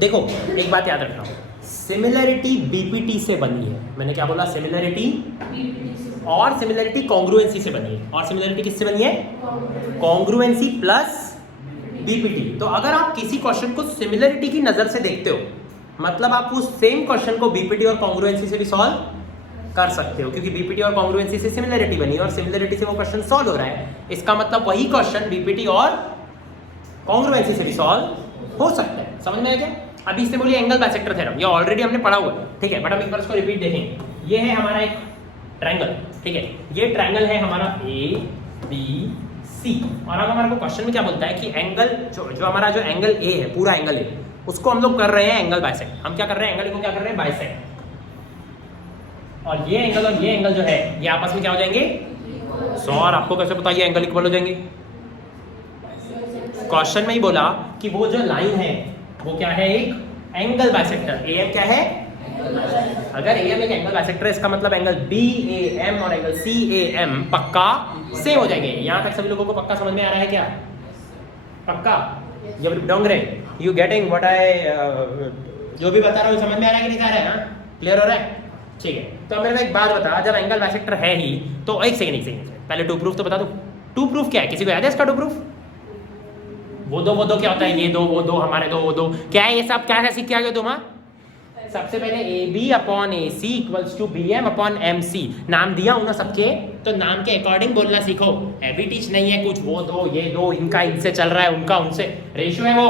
देखो एक बात याद रखना, सिमिलरिटी बीपीटी से बनी है। मैंने क्या बोला? सिमिलरिटी और सिमिलरिटी कॉन्ग्रुएंसी से बनी है। और सिमिलरिटी किससे बनी है? Congruency plus BPT. तो अगर आप किसी क्वेश्चन को सिमिलरिटी की नजर से देखते हो, मतलब आप उस सेम क्वेश्चन को बीपीटी और कॉन्ग्रुएंसी से भी सॉल्व कर सकते हो, क्योंकि बीपीटी और कॉन्ग्रुएंसी से सिमिलरिटी बनी है और सिमिलरिटी से वो क्वेश्चन सॉल्व हो रहा है। इसका मतलब वही क्वेश्चन बीपीटी और कॉन्ग्रुएंसी से भी सॉल्व हो सकता है। समझ में आ गया? अभी इससे बोलिए एंगल बाइसेक्टर थ्योरम, ये ऑलरेडी हमने पढ़ा हुआ है, ठीक है, बट हम एक बार इसको रिपीट देखेंगे। ये है हमारा एक ट्रायंगल, ठीक है, ये ट्रायंगल है हमारा ए बी सी। और अब हमारे को क्वेश्चन में क्या बोलता है कि एंगल जो हमारा जो एंगल ए है, पूरा एंगल ए, उसको हम लोग कर रहे हैं एंगल बाइसेक्ट। हम क्या कर रहे हैं? एंगल को क्या कर रहे हैं? बाइसेक्ट। और ये एंगल जो है ये आपस में क्या हो जाएंगे? सो। और आपको कैसे पता ये एंगल इक्वल हो जाएंगे? क्वेश्चन में ही बोला कि वो जो लाइन है वो क्या है? एक एंगल बाइसेक्टर। एएम क्या है? अगर एएम एक एंगल बाइसेक्टर है, इसका मतलब एंगल बीएएम और एंगल सीएएम पक्का सेम हो जाएंगे। यहां तक सभी लोगों को पक्का समझ में आ रहा है क्या? पक्का? ये Dongre, you getting what I जो भी बता रहा हूँ समझ में आ रहा है कि नहीं आ रहा है? हाँ, क्लियर हो रहा है? ठीक है। तो अब मेरे को एक बात बता, जब एंगल बाइसेक्टर है ही तो एक सेकंड पहले टू प्रूफ तो बता दो। टू प्रूफ क्या है? किसी को याद है इसका टू प्रूफ? वो दो क्या होता है? ये दो, वो दो, हमारे दो, वो दो, क्या है ये सब? क्या है? सीख क्या गया तुम? सबसे पहले A B upon A C equals to B M upon M C. नाम दिया हूं ना सबके, तो नाम के अकॉर्डिंग बोलना सीखो। हैवी टीच नहीं है कुछ, वो दो, ये दो, इनका इनसे चल रहा है, उनका उनसे, रेशियो है वो।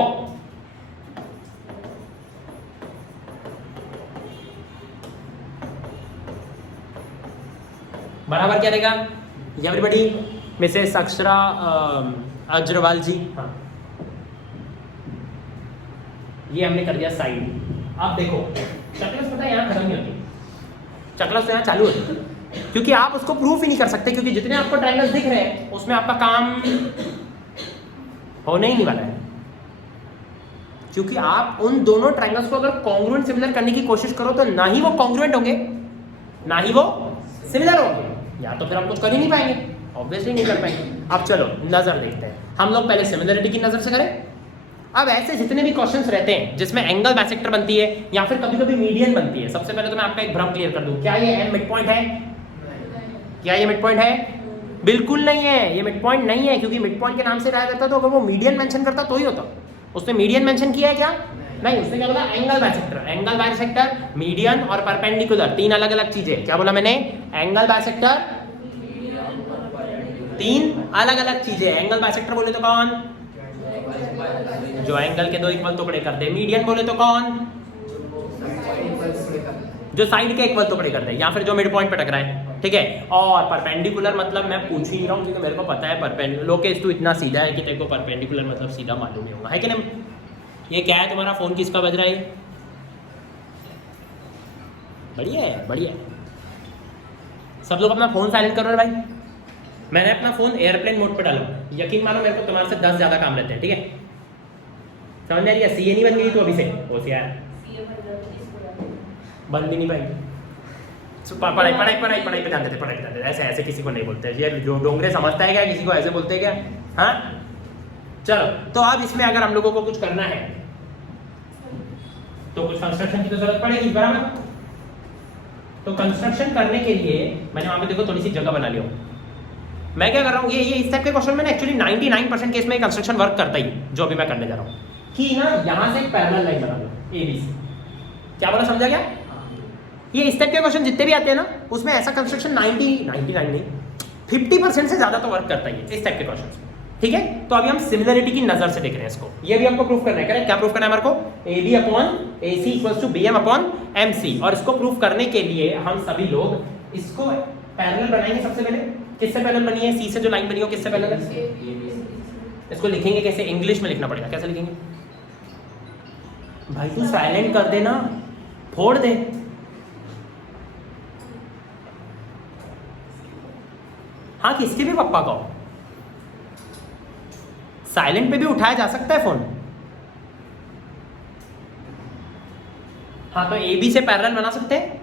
बराबर क्या रहेगा? एवरीबॉडी, मिसेस अक्षरा अग्रवाल जी, हाँ, ये हमने कर दिया साइड। अब देखो चक्लस पता है यहाँ खत्म नहीं होती, चक्लस तो यहाँ चालू होती है, क्योंकि आप उसको प्रूफ ही नहीं कर सकते, क्योंकि जितने आपको ट्रायंगल्स दिख रहे हैं उसमें आपका काम होने ही नहीं वाला है। क्योंकि आप उन दोनों ट्रायंगल्स को अगर कॉन्ग्रुएंट सिमिलर करने की कोशिश करो तो ना ही वो कॉन्ग्रुएंट होंगे ना ही वो सिमिलर होंगे, या तो फिर हम कुछ कर ही नहीं पाएंगे, ऑब्वियसली नहीं कर पाएंगे। अब चलो नजर देखते हैं। हम लोग पहले सिमिलरिटी की नजर से करें। अब ऐसे जितने भी क्वेश्चंस रहते हैं जिसमें एंगल बाइसेक्टर बनती है या फिर कभी कभी मीडियन बनती है, सबसे पहले तो मैं आपका एक भ्रम क्लियर कर दूं, क्या ये एम मिड पॉइंट है? क्या ये मिड पॉइंट है? बिल्कुल नहीं है, ये मिड पॉइंट नहीं है, क्योंकि मिड पॉइंट के नाम से रहा करता तो अगर वो मीडियन मेंशन करता तो ही होता। उसने मीडियन मेंशन किया है क्या? नहीं, उसने क्या बोला? Angle bisector. Angle bisector, median और परपेंडिकुलर, तीन अलग अलग चीजें। क्या बोला मैंने? एंगल बाइसेक्टर तीन अलग अलग चीजें। एंगल बाइसेक्टर बोले तो कौन? जो एंगल के दो इक्वल टुकड़े कर दे। मीडियन बोले तो कौन? जो साइड के इक्वल टुकड़े कर दे, या फिर जो मिड पॉइंट पे टकरा है, ठीक है। और परपेंडिकुलर मतलब मैं पूछ ही नहीं रहा हूँ, क्योंकि मेरे को पता है परपेंडिकुलर। लोकेश तू इतना सीधा है कि तेरे को परपेंडिकुलर मतलब सीधा मालूम नहीं होगा, है कि नहीं? ये क्या है तुम्हारा? फोन किसका बज रहा है? बढ़िया है, बढ़िया है। सब लोग अपना फोन साइलेंट करो भाई। मैंने अपना फोन एयरप्लेन मोड पे डाला, यकीन मानो मेरे को तुम्हारे से 10 ज्यादा काम रहते हैं, ठीक है? समझ में आ रही है? सीए नहीं बन गई तो अभी से होशियार, बन भी नहीं पाएगी। पढ़ाई पढ़ाई पढ़ाई पढ़ाई पे ध्यान देते, पढ़ाई पे ध्यान देते। ऐसे ऐसे किसी को नहीं बोलते, ये जो डोंगरे समझता है क्या? किसी को ऐसे बोलते हैं क्या? हाँ, चलो। तो अब इसमें अगर हम लोगों को कुछ करना है तो कुछ कंस्ट्रक्शन की तो जरूरत पड़ेगी, बराबर? तो कंस्ट्रक्शन करने के लिए मैंने वहां पे देखो थोड़ी सी जगह बना ली हो। मैं क्या कर रहा हूँ, ये इस टाइप के क्वेश्चन में ना एक्चुअली 99% केस में कंस्ट्रक्शन वर्क करता ही, जो अभी मैं करने जा रहा हूँ, कि ना यहाँ से एक पैरेलल लाइन बना लो एबीसी। क्या बोला, समझा क्या? ये इस टाइप के क्वेश्चन जितने भी आते हैं ना, उसमें ऐसा कंस्ट्रक्शन 99 नहीं 50% से ज्यादा तो वर्क करता ही है इस टाइप के क्वेश्चन, ठीक है? तो अभी हम सिमिलरिटी की नजर से देख रहे हैं इसको। ये भी हमको प्रूफ करना है, करेक्ट? क्या प्रूफ करना है हमारे को? A B upon A C equals to B M upon M C. और इसको प्रूफ करने के लिए हम सभी लोग इसको पैरेलल बनाएंगे। सबसे पहले किससे पैरेलल बनी है? सी से जो लाइन बनी हो, किससे पैरेलल है? इसको लिखेंगे कैसे? इंग्लिश में लिखना पड़ेगा। कैसे लिखेंगे भाई? तू साइलेंट कर देना, फोड़ दे। हाँ, किसके भी पप्पा का हो, साइलेंट पे भी उठाया जा सकता है फोन। हाँ, तो ए बी से पैरेलल बना सकते हैं।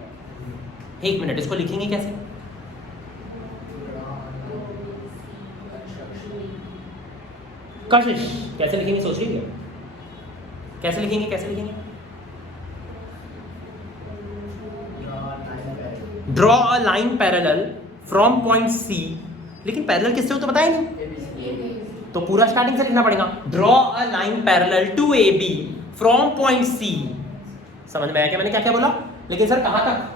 एक मिनट, इसको लिखेंगे कैसे? कशिश कैसे लिखेंगे? सोच रही है कैसे लिखेंगे? कैसे लिखेंगे? Draw a line parallel from point C, लेकिन पैरेलल किससे हो तो बताया नहीं, तो पूरा स्टार्टिंग से लिखना पड़ेगा। Draw a line parallel to A B from point C. समझ में आया क्या मैंने क्या क्या बोला? लेकिन सर कहां तक?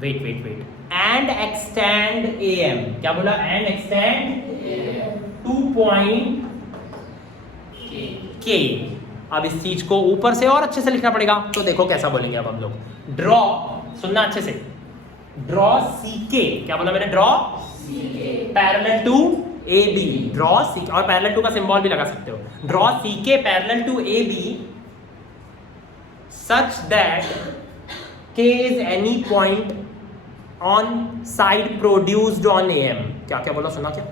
Wait wait wait, and extend A M. क्या बोला? एंड एक्सटेंड टू पॉइंट के। अब इस चीज को ऊपर से और अच्छे से लिखना पड़ेगा, तो देखो कैसा बोलेंगे अब हम लोग। ड्रॉ, सुनना अच्छे से, ड्रॉ सी के। क्या बोला मैंने? Draw parallel to A B. Draw C, और पैरेलल टू का सिंबल भी लगा सकते हो। Draw C K parallel to A B such that K is any point on side produced on A M. क्या क्या बोला? सुना क्या?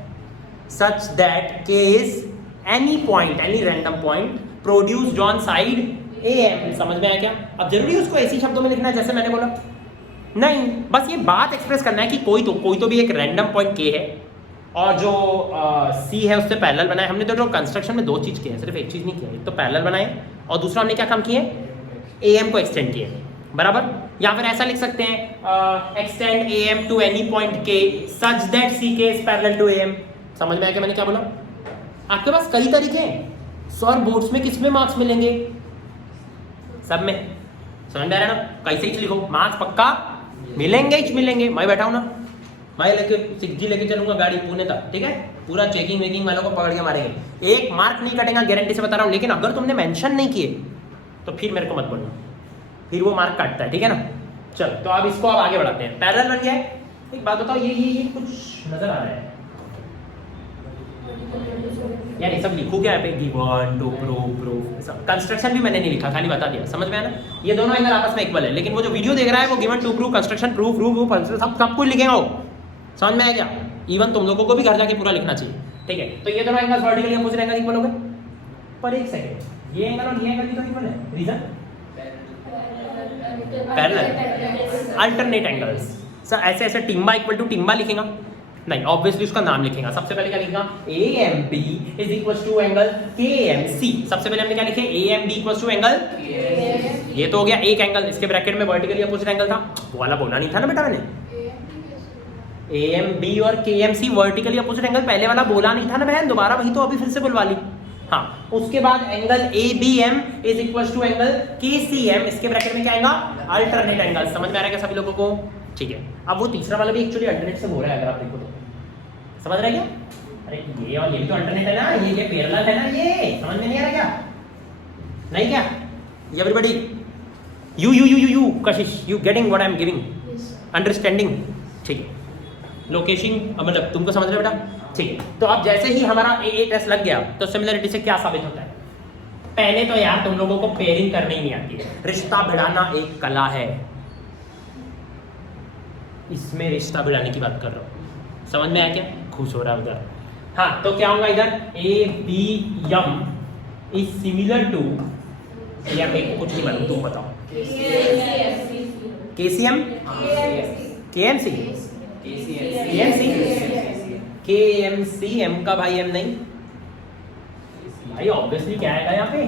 Such that K is any point, any random point produced on side A M. समझ में आया क्या? अब जरूरी उसको ऐसी शब्दों में लिखना है जैसे मैंने बोला? नहीं, बस ये बात एक्सप्रेस करना है कि कोई तो भी एक रैंडम पॉइंट के है और जो सी है उससे पैरेलल बनाए। हमने तो जो कंस्ट्रक्शन में दो चीज किए हैं, सिर्फ एक चीज नहीं किया। एक तो पैरेलल बनाए और दूसरा हमने क्या काम किए? ए एम को एक्सटेंड किए, बराबर। या फिर ऐसा लिख सकते हैं extend A M to any point K such that C K is parallel to A M. समझ में आया क्या मैंने क्या बोला? आपके पास कई तरीके हैं सर, बोर्ड्स में किस में मार्क्स मिलेंगे? सब में। समझ में आ रहा है ना? कैसे ही लिखो, मार्क्स पक्का मिलेंगे ही मिलेंगे। मैं बैठा हूं ना, मैं लेके 6G लेके चलूंगा गाड़ी पुणे तक, ठीक है? पूरा चेकिंग वेकिंग वालों को पकड़ के मारेंगे, एक मार्क नहीं कटेगा, गारंटी से बता रहा हूं। लेकिन अगर तुमने मेंशन नहीं किए तो फिर मेरे को मत बोलना, फिर वो मार्क काटता है, ठीक है ना? चल, तो अब इसको अब आगे बढ़ाते हैं। पैरेलल बन गया है। एक बात बताओ, ये कुछ नजर आ रहा है यार? ये सब लिखू क्या है? गिवन, टू प्रूफ, सब कंस्ट्रक्शन भी मैंने नहीं लिखा, खाली बता दिया। समझ में आया ना? ये दोनों एंगल आपस में इक्वल है, लेकिन वो जो वीडियो देख रहा है वो given, to prove, construction, proof सब कुछ लिखेगा वो। समझ में आया क्या? इवन तुम लोगों को भी घर जाके पूरा लिखना चाहिए, ठीक है? तो ये दोनों angle vertically opposite angle equal हो गए। पर एक सेकंड, ये एंगल और ये एंगल भी तो इक्वल है। Reason? Parallel alternate angles. Sir ऐसे ऐसे टिम्बा इक्वल टू टिम्बा लिखेगा? नहीं, ऑब्वियसली उसका नाम लिखेगा। सबसे पहले क्या लिखेगा? AMB is equal to angle KMC। सबसे पहले हमने क्या लिखे? AMB इक्वल टू एंगल, ये तो हो गया एक एंगल। इसके ब्रैकेट में वर्टिकली अपोजिट एंगल था, वो वाला बोला नहीं था ना बेटा मैंने? AMB और KMC वर्टिकली अपोजिट एंगल, पहले वाला बोला नहीं था ना बहन? दोबारा वही तो अभी फिर से बुलवा ली। हाँ, उसके बाद angle ABM is equal to angle KCM। इसके ब्रैकेट में क्या आएगा? Alternate angle. समझ में आ रहा है सभी लोगों को? ठीक है। अब वो तीसरा वाला भी एक्चुअली अल्टरनेट से हो रहा है, अगर आप देखो तो। समझ रहे क्या? अरे ये और ये भी तो अल्टरनेट है ना, ये पैरेलल है ना, ये समझ में नहीं आ रहा क्या? नहीं क्या? Everybody, you Kashish, you getting what I am giving? Understanding? ठीक है। लोकेशन मतलब तुमको समझ रहे हो बेटा? ठीक है। तो अब जैसे ही हमारा ए टेस्ट लग गया तो सिमिलरिटी से क्या साबित होता है? पहले तो यार तुम लोगों को पेयरिंग करनी ही नहीं आती है। रिश्ता भिड़ाना एक कला है, इसमें रिश्ता भिड़ाने की बात कर रहा हूँ। समझ में आया क्या? खुश हो रहा है उधर। हाँ, तो क्या होगा इधर? ABM इज सिमिलर टू, या मैं कुछ नहीं मालूम, तुम बताओ। KCM, KMC, KMC, M का भाई M नहीं भाई, ऑब्वियसली क्या आएगा यहाँ पे?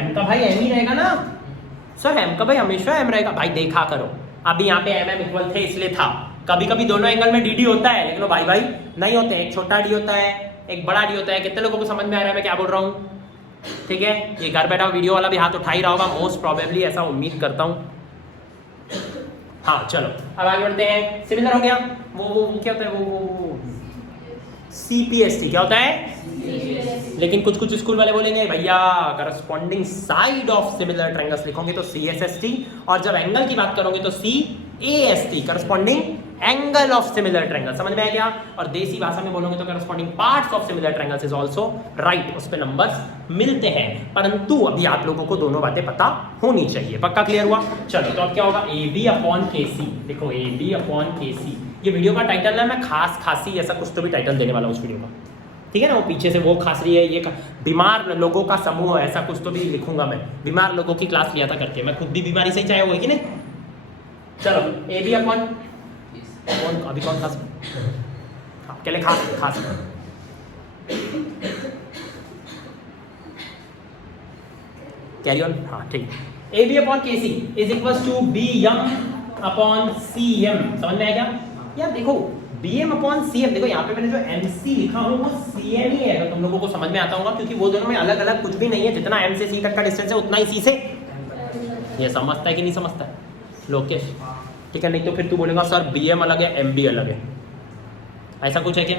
M का भाई M ही रहेगा ना सर। M का भाई हमेशा M रहेगा भाई। देखा करो, अभी यहाँ पे MM इक्वल थे इसलिए था। कभी कभी दोनों एंगल में DD होता है, लेकिन वो भाई भाई नहीं होते। एक छोटा D होता है, एक बड़ा D होता है। कितने लोगों को समझ में आ रहा है मैं क्या बोल रहा हूँ? ठीक है, ये घर बैठा वीडियो वाला भी हाथ उठा ही रहा होगा मोस्ट प्रोबेबली, ऐसा उम्मीद करता हूँ। हाँ चलो अब आगे बढ़ते हैं। सिमिलर हो गया। वो क्या होता है? वो CPST क्या होता है? लेकिन कुछ स्कूल वाले बोलेंगे भैया corresponding side of similar triangles लिखोगे तो CSST, और जब एंगल की बात करोगे तो CAST, corresponding angle of similar triangle. समझ में आया क्या? और देसी भाषा में बोलोगे तो corresponding parts of similar triangles is also right. उस पे नंबर्स मिलते हैं, परंतु अभी आप लोगों को दोनों बातें पता होनी चाहिए। पक्का क्लियर हुआ? चलो, तो अब क्या होगा? AB/KC। देखो AB/KC, ये वीडियो का टाइटल है। मैं खासी ऐसा कुछ तो भी टाइटल देने वाला हूँ उस वीडियो का, ठीक है ना? वो पीछे से वो खास रही है, ये बीमार लोगों का समूह, ऐसा कुछ तो भी लिखूंगा मैं। बीमार लोगों की क्लास लिया था करके, मैं खुद भी बीमारी से ही चाहे हुए कि नहीं। चलो AB/कौन अभी कौन खास? हाँ, क्या खास कैरी ऑन। हाँ ठीक है। AB/KC is equal to BM upon C M, समझ में आएगा यार? देखो bm अपॉन सी एम, देखो यहाँ पे मैंने जो mc लिखा हूँ वो cm ही है, तो तुम लोगों को समझ में आता होगा, क्योंकि वो दोनों में अलग अलग कुछ भी नहीं है, जितना m से c तक का डिस्टेंस है उतना ही c से। ये समझता है कि नहीं समझता है लोकेश? ठीक है, नहीं तो फिर तू बोलेगा सर bm अलग है mb अलग है, ऐसा कुछ है क्या?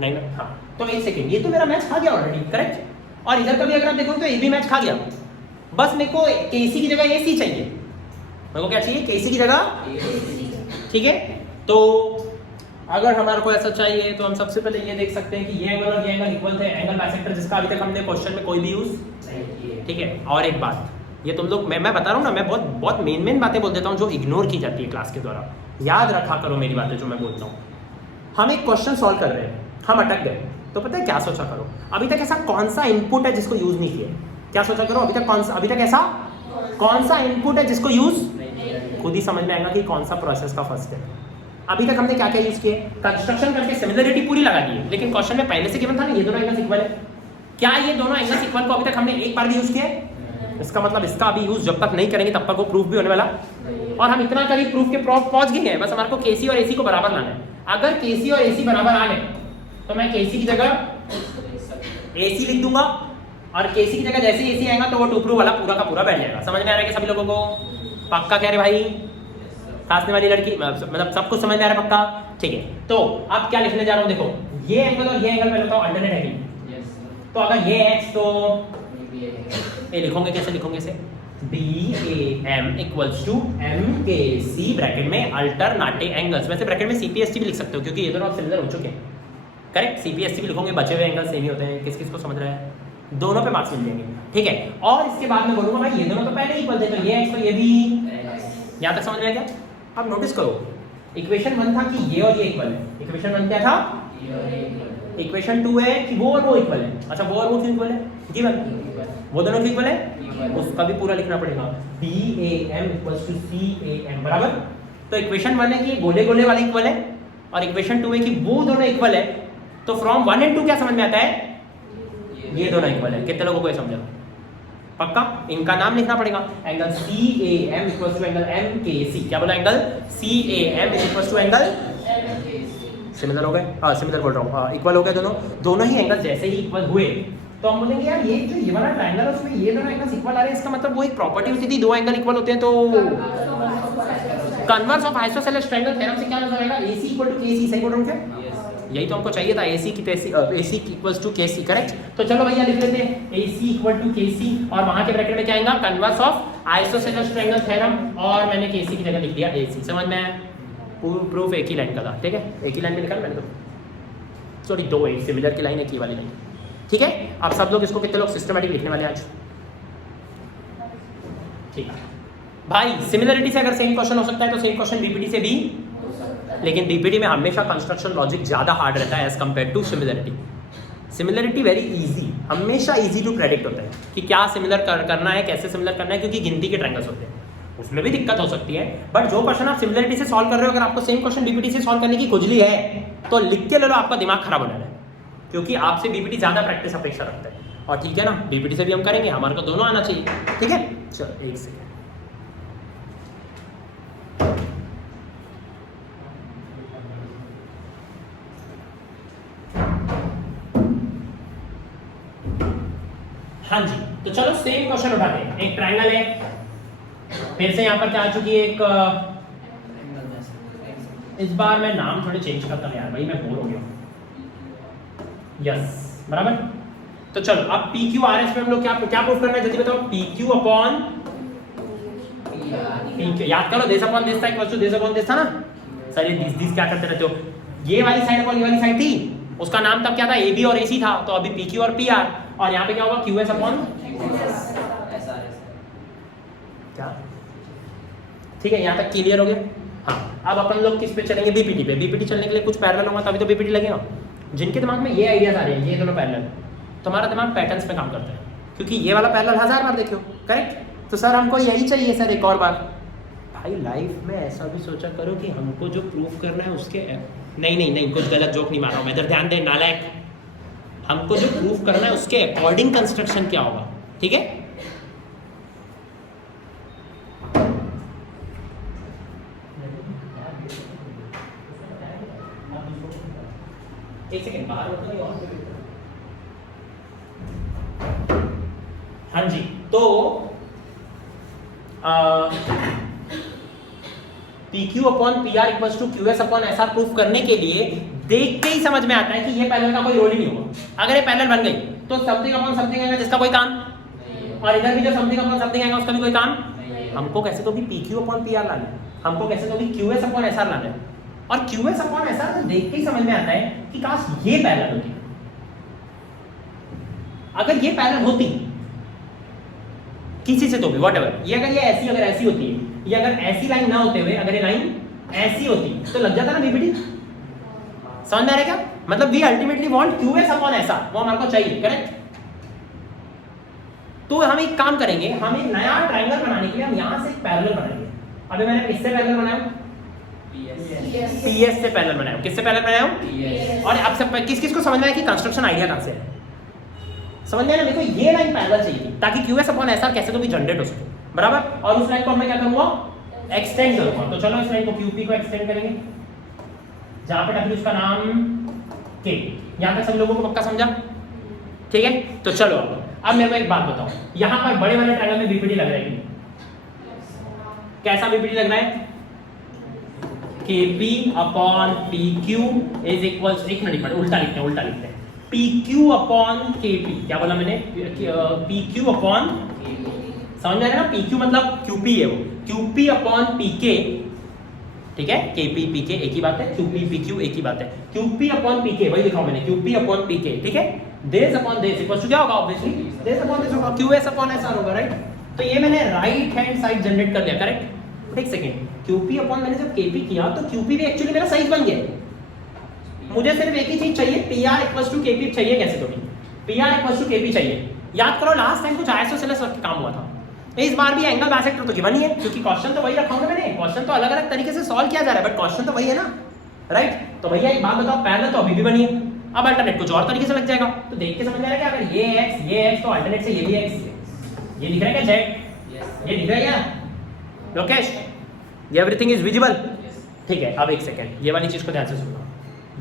नहीं ना। हाँ तो एक सेकेंड, ये तो मेरा मैच खा गया ऑलरेडी, करेक्ट। और इधर का भी अगर आप देखो तो ये भी मैच खा गया, बस मेरे को KC की जगह AC चाहिए। मेरे को क्या चाहिए? KC की जगह, ठीक है। तो अगर हमारे को ऐसा चाहिए तो हम सबसे पहले ये देख सकते हैं कि ये एंगल और ये एंगल इक्वल थे, एंगल बाइसेक्टर, जिसका अभी तक हमने क्वेश्चन में कोई भी यूज नहीं किया, ठीक है। और एक बात, ये तुम लोग, मैं बता रहा हूँ ना, मैं बहुत मेन बातें बोल देता हूँ जो इग्नोर की जाती है क्लास के द्वारा, याद रखा करो मेरी बातें जो मैं बोलता हूँ। हम एक क्वेश्चन सॉल्व कर रहे हैं, हम अटक गए, तो पता है क्या सोचा करो, अभी तक ऐसा कौन सा इनपुट है जिसको यूज नहीं किया? क्या सोचा करो, अभी तक ऐसा कौन सा इनपुट है जिसको यूज, खुद ही समझ में आएगा कि कौन सा प्रोसेस का फर्स्ट है। अभी तक हमने क्या क्या यूज किए? कंस्ट्रक्शन करके सिमिलरिटी पूरी लगा दी है, लेकिन क्वेश्चन में पहले से गिवन था ना ये दोनों एंगल्स इक्वल है। क्या ये दोनों एंगल्स इक्वल को अभी तक हमने एक बार भी यूज किया है? इसका मतलब इसका अभी यूज जब तक नहीं करेंगे तब तक वो प्रूफ भी होने वाला, और हम इतना करीब प्रूफ के पहुंच गए हैं, बस हमारे को KC और AC को बराबर लाना है। अगर KC और AC बराबर आ गए तो मैं KC की जगह AC लिख दूंगा, और KC की जगह जैसे AC आएगा तो वो टू प्रूफ वाला पूरा का पूरा बैठ जाएगा। समझ में आ रहा है कि सभी लोगों को? पक्का कह रहे भाई? खासने वाली लड़की, मतलब सब कुछ समझ में आ रहा है पक्का? ठीक है, तो अब क्या लिखने जा रहा हूँ, देखो ये एंगल और ये एंगल पहले बताओ अल्टरनेट है कि? तो अगर ये x तो ये लिखोगे, कैसे लिखोगे इसे? BAM equals to MKC bracket में अल्टरनेटिव एंगल्स, वैसे ब्रैकेट में CPST भी लिख सकते हो क्योंकि ये दोनों सिमिलर हो चुके हैं, करेक्ट। CPST भी लिखोगे, बचे हुए एंगल सेम ही होते हैं, किस किस को समझ रहा है? दोनों पे मार्क्स मिल जाएंगे, ठीक है। और इसके बाद में बोलूंगा भाई ये दोनों तो पहले इक्वल थे, तो ये x तो ये भी, यहाँ तक समझ में आ गया? अब नोटिस करो, इक्वेशन 1 था कि ये और ये इक्वल है, इक्वेशन 1 क्या था? इक्वेशन 2 है कि वो और वो इक्वल है। अच्छा वो और वो क्यों इक्वल है? गिवन, वो दोनों क्यों इक्वल है? उसका भी पूरा लिखना पड़ेगा, BAM इक्वल्स टू CAM बराबर। तो इक्वेशन 1 है कि गोले गोले वाले इक्वल है, और इक्वेशन 2 है कि वो दोनों इक्वल है। तो फ्रॉम 1 and 2 क्या समझ में आता है? ये दोनों इक्वल है। कितने लोगों को ये समझा? पक्का? इनका नाम लिखना पड़ेगा, angle CAM equals to angle MKC। क्या बोला? Angle CAM equals to angle similar हो गए, हाँ सिमिलर बोल रहा हूँ, इक्वल हो गए दोनों ही एंगल। जैसे ही इक्वल हुए तो हम बोलेंगे यार ये जो ये वाला ट्रायंगल है उसमें ये दोनों एंगल्स इक्वल आ रहे हैं, इसका मतलब वो एक प्रॉपर्टी होती थी, दो एंगल इक्वल होते हैं तो converse of isosceles triangle theorem से क्या नजर आएगा? AC equal to KC। सही बोल रहा हूँ क्या? यही तो हमको चाहिए था, AC equals to KC, correct. तो चलो भैया लिख लेते हैं AC इक्वल टू KC, और वहां के ब्रैकेट में क्या आएगा? Converse of isosceles triangle theorem, और मैंने KC की जगह लिख दिया AC। समझ में आया? प्रूफ एक ही लाइन का था, ठीक है, एक ही लाइन में लिखा मैंने तो, सॉरी दो, एक सिमिलर की लाइन, एक ही वाली लाइन, ठीक है। अब सब लोग इसको कितने लोग सिस्टमैटिक लिखने वाले आज? ठीक है भाई, सिमिलरिटी से अगर सेम क्वेश्चन हो सकता है तो सेम क्वेश्चन BPT से भी, लेकिन BPT में हमेशा कंस्ट्रक्शन लॉजिक ज़्यादा हार्ड रहता है as compare to similarity. Similarity very easy, हमेशा इजी टू प्रेडिक्ट होता है कि क्या सिमिलर करना है, कैसे सिमिलर करना है, क्योंकि गिनती के ट्रायंगल्स होते हैं, उसमें भी दिक्कत हो सकती है। बट जो क्वेश्चन आप सिमिलरिटी से सॉल्व कर रहे हो, अगर आपको सेम क्वेश्चन BPT से सॉल्व करने की खुजली है तो लिख के ले लो, आपका दिमाग खराब हो जाना है, क्योंकि आपसे BPT ज़्यादा प्रैक्टिस अपेक्षा रखता है। और ठीक है ना, BPT से भी हम करेंगे, हमारे को दोनों आना चाहिए, ठीक है। चलो एक सेकेंड, हाँ जी, तो चलो सेम क्वेश्चन उठाते हैं। एक ट्रायंगल है, फिर से यहाँ पर क्या आ चुकी है, एक इस बार मैं नाम थोड़े चेंज करता हूँ यार भाई, मैं बोर हो गया। यस बराबर। तो चलो अब PQRS में हम लोग क्या प्रूफ करना है, जल्दी बताओ। PQ अपॉन PQ, याद करो, दिस अपॉन दिस था equal to this upon this था ना। सर ये दिस क्या करते रहते हो, ये वाली साइड अपॉन ये वाली साइड थी, उसका नाम तब क्या था? AB और AC था, तो अभी PQ और PR, और यहाँ पे क्या होगा? QS अपॉन क्या, ठीक है, यहाँ तक क्लियर हो गया। हाँ अब अपन लोग किस पे चलेंगे? BPT पे। BPT चलने के लिए कुछ पैरेलल होगा तभी तो BPT लगेगा। जिनके दिमाग में ये आइडियाज आ रहे हैं, ये दोनों पैरेलल, तुम्हारा दिमाग पैटर्न्स पे काम करता है, क्योंकि ये वाला पैरेलल 1000 बार देखो, करेक्ट। तो सर हमको यही चाहिए सर एक और बार। भाई लाइफ में ऐसा भी सोचा करो कि हमको जो प्रूफ करना है उसके, नहीं कुछ गलत जोक नहीं मार रहा हूँ मैं, इधर ध्यान दे नालायक। हमको जो प्रूफ करना है उसके अकॉर्डिंग कंस्ट्रक्शन क्या होगा, ठीक है। हाँ जी, तो PQ upon PR equals to QS upon SR proof करने के लिए देख के ही समझ में आता है कि ये पैरेलल का कोई रोल ही नहीं होगा। अगर ये पैरेलल बन गई तो समथिंग अपॉन समथिंग आएगा जिसका कोई काम, और इधर भी जो समथिंग अपॉन समथिंग आएगा उसका भी कोई काम। हमको कैसे तो भी PQ अपॉन PR लाना है, हमको कैसे तो भी QS अपॉन SR लाना है, और QS अपॉन SR तो देख के ही समझ में आता है कि काश ये पैरेलल होती। अगर ये पैरेलल होती किसी से तो भी व्हाटएवर, ये अगर ऐसी होती है, ये अगर ऐसी लाइन ना होते हुए अगर ये लाइन ऐसी होती तो लग जाता ना बीपीटी। समझ में आ रहा है क्या? मतलब we ultimately want QS upon SR, वो हमारे को चाहिए, करेक्ट। तो हम एक काम करेंगे, हम एक नया ट्रायंगल बनाने के लिए हम यहां से एक पैरेलल बनाएंगे। अभी मैंने किससे पैरेलल बनाया? PS से पैरेलल बनाया। किससे पैरेलल बनाया? और अब सब किस किस को समझ में आया कि कंस्ट्रक्शन आइडिया कहां से है? समझ में आया ना? मेरे को ये लाइन पैरेलल चाहिए थी ताकि QS अपॉन SR कैसे तो भी जनरेट हो सके, बराबर। और उस लाइन को मैं क्या करूंगा? एक्सटेंड करूंगा। तो चलो इस लाइन को QP को एक्सटेंड करेंगे, जहां पे W उसका नाम K। यहां तक सभी लोगों को पक्का समझा? ठीक है, तो चलो अब मेरे को एक बात बताओ, यहां पर बड़े वाले ट्रायंगल में बीपीटी लग रहा है कि कैसा बीपीटी लग रहा है? KP upon PQ is equals, एक मिनट उल्टा लिखते हैं PQ अपॉन KP। क्या बोला मैंने? PQ अपॉन, समझ में आ रहा है ना? PQ मतलब QP है, वो QP अपॉन PK, ठीक है। KP PK एक ही बात है, QP PQ एक ही बात है। QP अपॉन PK वही लिखा मैंने, QP अपॉन PK, ठीक है। देस अपॉन देस इक्वल्स टू क्या होगा? ऑब्वियसली देस अपॉन देस होगा, QS अपॉन SR होगा, राइट। तो ये मैंने राइट हैंड साइड जनरेट कर लिया, करेक्ट। एक सेकंड, QP अपॉन मैंने जब KP किया तो QP भी एक्चुअली मेरा साइज बन गया। मुझे सिर्फ एक ही चीज चाहिए, PR इक्वल्स टू KP चाहिए कैसे तो भी, PR इक्वल्स टू KP चाहिए। याद करो लास्ट टाइम कुछ आइसोसेलेस काम हुआ था, इस बार भी एंगल बाइसेक्टर तो गिवन ही है, क्योंकि क्वेश्चन तो वही रखा हूं मैंने। क्वेश्चन तो अलग अलग तरीके से सॉल्व किया जा रहा है, बट क्वेश्चन तो वही है ना, राइट। तो भैया एक बात बताओ, पैरेलल तो अभी भी बनी है, अब अल्टरनेट कुछ और तरीके से लग जाएगा। तो देख के समझ में आ रहा है कि अगर ये x तो अल्टरनेट से ये भी x, ये दिख रहा है क्या z? ये दिख रहा है क्या लोकेश? ये एवरीथिंग इज विजिबल, ठीक है। अब एक सेकंड, ये वाली चीज को ध्यान से सुनो,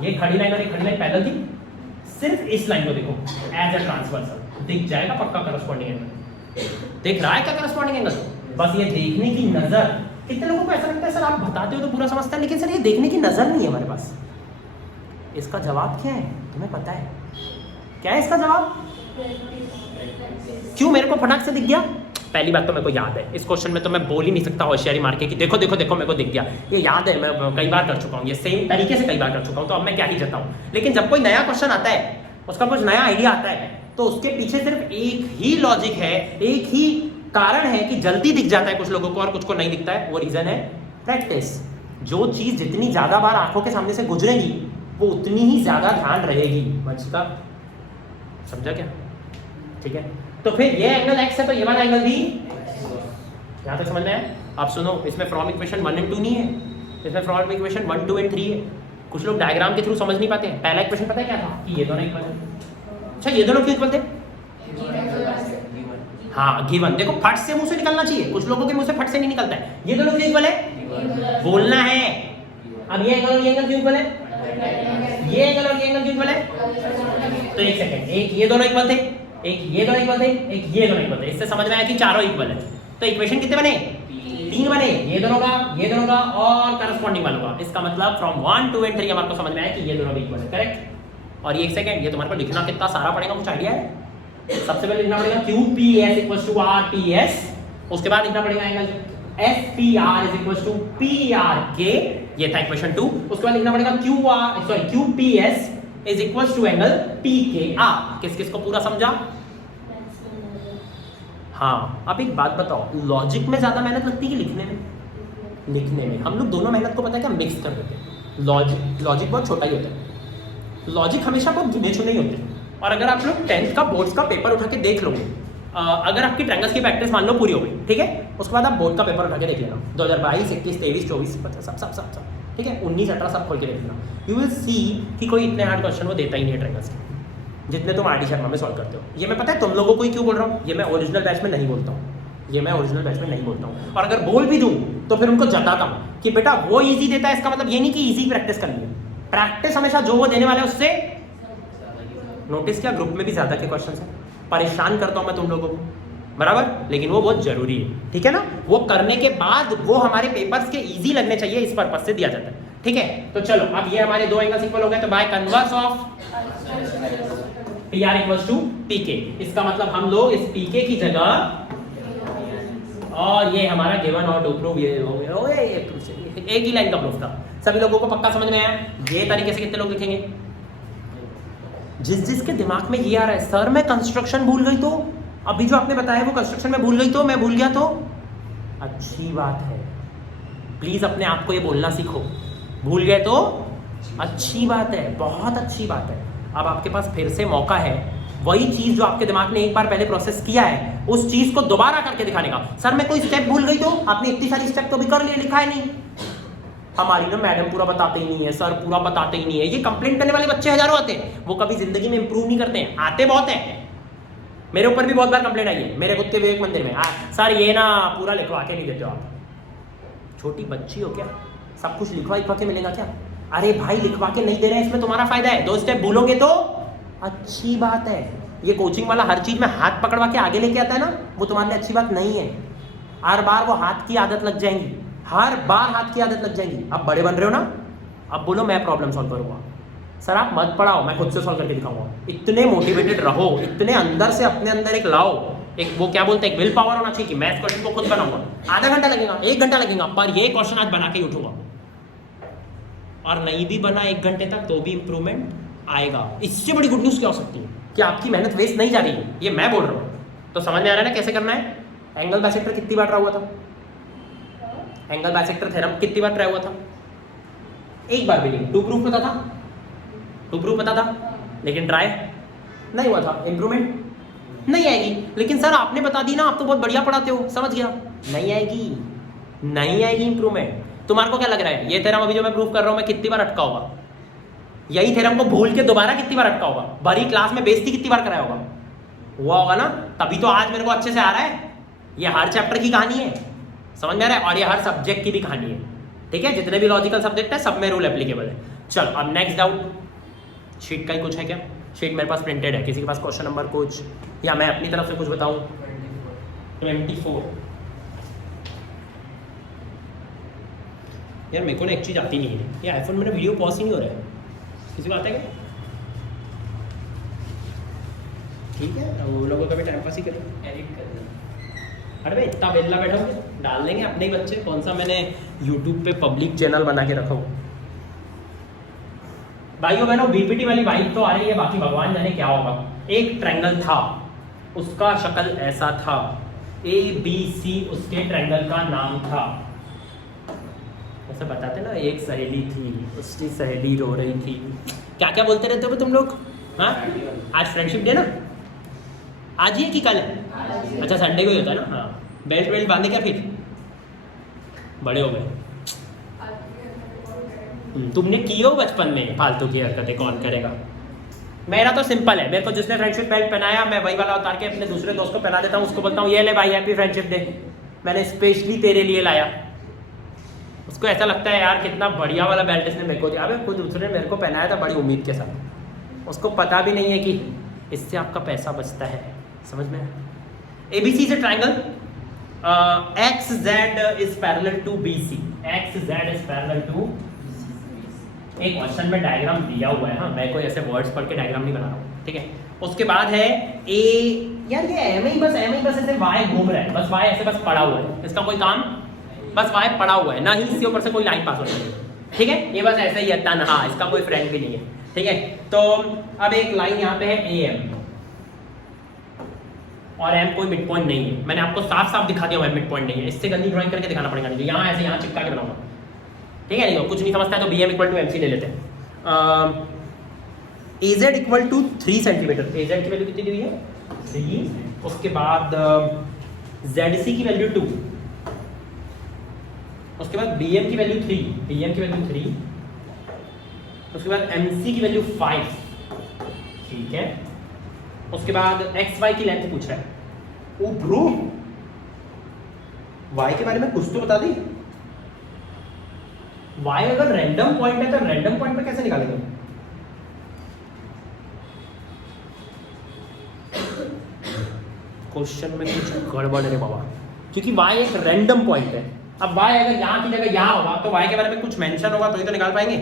ये खड़ी लाइन और ये खड़ी लाइन पैरेलल थी, सिर्फ इस लाइन को देखो एज अ ट्रांसवर्सल, दिख जाएगा पक्का करस्पॉन्डिंग एंगल। देख रहा है क्या करस्पॉन्डिंग एंगल? बस ये देखने की नजर, कितने लोगों को ऐसा लगता है सर आप बताते हो तो पूरा समझता है, लेकिन सर ये देखने की नजर नहीं है हमारे पास। इसका जवाब क्या है तुम्हें पता है? क्या है इसका जवाब? क्यों मेरे को फटाक से दिख गया? पहली बात तो मेरे को याद है, इस क्वेश्चन में तो मैं बोल ही नहीं सकता होशियारी मार के कि देखो देखो देखो मेरे को दिख गया। ये याद है, मैं कई बार कर चुका हूँ, ये सेम तरीके से कई बार कर चुका हूँ, तो अब मैं क्या ही जताऊँ। लेकिन जब कोई नया क्वेश्चन आता है, उसका कुछ नया आइडिया आता है, तो उसके पीछे सिर्फ एक ही लॉजिक है, एक ही कारण है कि जल्दी दिख जाता है कुछ लोगों को और कुछ को नहीं दिखता है। वो रीजन है प्रैक्टिस। जो चीज जितनी ज्यादा बार आंखों के सामने से गुजरेगी वो उतनी ही ज्यादा ध्यान रहेगी। बचता समझा क्या? ठीक है, तो फिर ये एंगल x है तो ये वाला एंगल भी, यहां तक समझ में आया? आप सुनो, इसमें फ्रॉम इक्वेशन 1 और 2 नहीं है, इसमें फ्रॉम इक्वेशन 1, 2 और 3 है। कुछ लोग डायग्राम के थ्रू समझ नहीं पाते हैं। पहला इक्वेशन पता है क्या था? कि ये दोनों इक्वल है। अच्छा, ये दोनों क्यों इक्वल थे? हाँ, गिवन। देखो फट से मुंह से निकलना चाहिए, कुछ लोगों के मुंह से फट से नहीं निकलता है। ये दोनों क्यों इक्वल है? बोलना है। अब ये एंगल और ये एंगल क्यों इक्वल है? ये एंगल और ये एंगल क्यों इक्वल है? तो एक सेकंड, एक ये दोनों इक्वल थे, एक ये दोनों इक्वल थे, एक ये दोनों इक्वल थे। इससे समझ में आया कि चारों इक्वल है। तो इक्वेशन कितने बने? 3 बने, ये दोनों का और करस्पॉन्डिंग वालों का। इसका मतलब फ्रॉम 1, 2 और 3 हमारे को समझ में आया कि ये दोनों भी इक्वल है, करेक्ट। और ये एक सेकंड, ये तुम्हारे को लिखना कितना सारा पड़ेगा, कुछ आइडिया है? सबसे पहले लिखना पड़ेगा QPS इक्वल्स टू RPS, उसके बाद लिखना पड़ेगा angle SPR is equals to PRK, ये था इक्वेशन 2। उसके बाद लिखना पड़ेगा QPS is equals to angle PKR। किस किस को पूरा समझा? हाँ, अब एक बात बताओ, लॉजिक में ज्यादा मेहनत लगती है कि लिखने में? लिखने में। हम लोग दोनों मेहनत को पता है क्या मिक्स कर देते हैं। लॉजिक बहुत छोटा ही होता है, लॉजिक हमेशा बहुत गिने चुने ही होते हैं। और अगर आप लोग 10th का बोर्ड्स का पेपर उठा के देख लोगे, अगर आपकी ट्रायंगल्स की प्रैक्टिस मान लो पूरी हो गई, ठीक है, उसके बाद आप बोर्ड का पेपर उठा के देख लेना, 2022, 21, 23, 24, 25 सब, ठीक है, 19, 18 सब खोल के देख लेना। यू विल सी कि कोई इतने हार्ड क्वेश्चन वो देता ही नहीं है ट्रायंगल्स के, जितने तुम RD शर्मा में सॉल्व करते हो। ये मैं पता है तुम लोगों को ही क्यों बोल रहा हूँ, ये मैं ओरिजिनल बैच में नहीं बोलता हूँ, और अगर बोल भी दूँ तो फिर उनको जताता हूँ कि बेटा वो ईजी देता है, इसका मतलब ये नहीं कि ईजी प्रैक्टिस करनी है। प्रैक्टिस हमेशा जो वो देने वाले उससे नोटिस किया ग्रुप में भी ज़्यादा के क्वेश्चन है, परेशान करता हूँ मैं तुम लोगों को, बराबर, लेकिन वो बहुत जरूरी है, ठीक है ना। वो करने के बाद वो हमारे पेपर्स के इजी लगने चाहिए, इस पर्पज से दिया जाता है, ठीक है। तो चलो अब ये हमारे दो एंगल्स इक्वल हो गए, तो by converse of PR equals to PK, इसका मतलब हम लोग इस PK की जगह, और ये हमारा गिवन और टू प्रूव, ये एक ही लाइन का प्रूफ था, सभी लोगों को पक्का समझ में आया। ये तरीके से कितने लोग लिखेंगे? जिसके दिमाग में ये आ रहा है सर मैं कंस्ट्रक्शन भूल गई, तो अभी जो आपने बताया वो कंस्ट्रक्शन में भूल गई, तो मैं भूल गया, तो अच्छी बात है, प्लीज अपने आप को ये बोलना सीखो, भूल गए तो अच्छी बात है, बहुत अच्छी बात है। अब आपके पास फिर से मौका है वही चीज जो आपके दिमाग ने एक बार पहले प्रोसेस किया है उस चीज को दोबारा करके दिखाने का। सर मैं कोई स्टेप भूल गई, तो आपने इतनी सारी स्टेप तो भी कर लिए, लिखा है नहीं। हमारी ना मैडम पूरा बताते ही नहीं है, सर पूरा बताते ही नहीं है। ये कंप्लेंट करने वाले बच्चे हजारों आते हैं, वो कभी जिंदगी में इंप्रूव नहीं करते हैं, आते बहुत है। मेरे ऊपर भी बहुत बार कंप्लेंट आई है, मेरे कुत्ते विवेक मंदिर में, सर ये ना पूरा लिखवा के नहीं देते हो आप। छोटी बच्ची हो क्या? सब कुछ लिखवा के मिलेगा क्या? अरे भाई लिखवा के नहीं दे रहे हैं, इसमें तुम्हारा फायदा है। 2 स्टेप भूलोगे तो अच्छी बात है। ये कोचिंग वाला हर चीज में हाथ पकड़वा के आगे लेके आता है ना, वो तुम्हारे लिए अच्छी बात नहीं है। हर बार वो हाथ की आदत लग जाएंगी, हर बार हाथ की आदत लग जाएंगी। अब बड़े बन रहे हो ना, अब बोलो मैं प्रॉब्लम सॉल्व करूंगा। सर आप मत पढ़ाओ, मैं खुद से सॉल्व करके दिखाऊंगा। इतने मोटिवेटेड रहो, इतने अंदर से अपने अंदर एक लाओ, एक वो क्या बोलते हैं, विल पावर होना चाहिए कि मैं इस क्वेश्चन को खुद बनाऊंगा। आधा घंटा लगेगा, 1 घंटा लगेगा, पर ये क्वेश्चन आज बना के ही उठूंगा। और नहीं भी बना 1 घंटे तक तो भी इंप्रूवमेंट आएगा। इससे बड़ी गुड न्यूज़ क्या हो सकती है कि आपकी मेहनत वेस्ट नहीं जा रही है, ये मैं बोल रहा हूँ। तो समझ में आ रहा है ना कैसे करना है। एंगल बाइसेक्टर कितनी बार ट्राई हुआ था? एंगल बाइसेक्टर थ्योरम कितनी बार ट्राई हुआ था? एक बार भी नहीं। टू प्रूफ पता था? टू प्रूफ पता था, लेकिन ट्राई नहीं हुआ था। इंप्रूवमेंट नहीं आएगी। लेकिन सर आपने बता दी ना, आप तो बहुत बढ़िया पढ़ाते हो, समझ गया। नहीं आएगी, नहीं आएगी इंप्रूवमेंट। तुम्हारे को क्या लग रहा है, ये थ्योरम अभी जो मैं प्रूफ कर रहा हूँ मैं कितनी बार अटका होगा? यही थ्योरम को भूल के दोबारा कितनी बार अटका होगा? भरी क्लास में बेइज्जती कितनी बार कराया होगा? हुआ होगा ना, तभी तो आज मेरे को अच्छे से आ रहा है। ये हर चैप्टर की कहानी है, समझ में आ रहा है, और ये हर सब्जेक्ट की भी कहानी है, ठीक है। जितने भी लॉजिकल सब्जेक्ट है सब में रूल एप्लीकेबल है। चलो अब नेक्स्ट डाउट, शीट का ही कुछ है क्या? शीट मेरे पास प्रिंटेड है, किसी के पास क्वेश्चन नंबर कुछ, या मैं अपनी तरफ से कुछ बताऊं? 24। यार मेरे को ना एक चीज़ आती नहीं है, ये आईफोन मेरा वीडियो पॉज ही नहीं हो रहा है। किसी को आता है क्या? ठीक है, वो लोगों का भी टाइम पास ही करें, एडिट कर दें। अरे भाई इतना बेला बैठा हूँ, डाल देंगे अपने ही बच्चे। कौन सा मैंने यूट्यूब पे पब्लिक चैनल बना के रखा हूँ। भाइयों बहनों बीपीटी वाली बाइक तो आ रही है, बाकी भगवान जाने क्या होगा। एक ट्रायंगल था, उसका शक्ल ऐसा था, ABC उसके ट्रायंगल का नाम था। ऐसा बताते ना, एक सहेली थी, उसकी सहेली रो रही थी। क्या क्या बोलते रहते हो तुम लोग? हाँ, आज फ्रेंडशिप डे ना, आज ही है कि कल है? अच्छा संडे को ही होता है ना। हाँ, बेल्ट वेल्ट बांधे क्या फिर? बड़े हो गए। तुमने की हो बचपन में फालतू की हरकतें, कौन करेगा। मेरा तो सिंपल है, मेरे को जिसने फ्रेंडशिप बेल्ट पहनाया मैं वही वाला उतार के अपने दूसरे दोस्त को पहना देता हूँ। उसको बोलता हूँ ये ले भाई हैप्पी फ्रेंडशिप डे, मैंने स्पेशली तेरे लिए लाया। उसको ऐसा लगता है यार कितना बढ़िया वाला बेल्ट इसने मेरे को दिया। अबे खुद दूसरे ने मेरे को पहनाया था बड़ी उम्मीद के साथ, उसको पता भी नहीं है कि इससे आपका पैसा बचता है। समझ में? ABC से triangle XZ is parallel to BC, XZ is parallel to. एक क्वेश्चन में डायग्राम दिया हुआ है, हाँ मैं कोई ऐसे वर्ड्स पढ़ के डायग्राम नहीं बना रहा हूँ, ठीक है। उसके बाद है A, यार ये एम ही बस ऐसे Y घूम रहा है, बस Y ऐसे बस पड़ा हुआ है, इसका कोई काम, बस Y पड़ा हुआ है, ना ही इसके ऊपर से कोई लाइन पास हो रही है, ठीक है। ये बस ऐसा ही है, तनहा, इसका कोई फ्रेंड भी नहीं है, ठीक है। तो अब एक लाइन यहाँ पे है AM, और M कोई मिड पॉइंट नहीं है। मैंने आपको साफ साफ दिखा दिया हुआ है मिड पॉइंट नहीं है, इससे गंदी ड्राइंग करके दिखाना पड़ेगा, नहीं यहाँ ऐसे यहाँ चिपका के बनाऊंगा, ठीक है। नहीं कुछ नहीं समझता है तो BM इक्वल टू MC ले लेते हैं। AZ equal to 3 centimetre, AZ की वैल्यू कितनी दी हुई है? 3। उसके बाद ZC की वैल्यू 2, उसके बाद BM की वैल्यू 3, BM की वैल्यू 3, उसके बाद MC की वैल्यू 5, ठीक है। उसके बाद XY की लेंथ पूछा है। ओ ब्रो, Y के बारे में कुछ तो बता दी। Y अगर रैंडम पॉइंट है तो रैंडम पॉइंट पे कैसे निकालेंगे? क्वेश्चन में कुछ गड़बड़ है बाबा, क्योंकि y एक रैंडम पॉइंट है। अब y अगर यहाँ की जगह यहाँ होगा तो y के बारे में कुछ मेंशन होगा तो ही तो निकाल पाएंगे।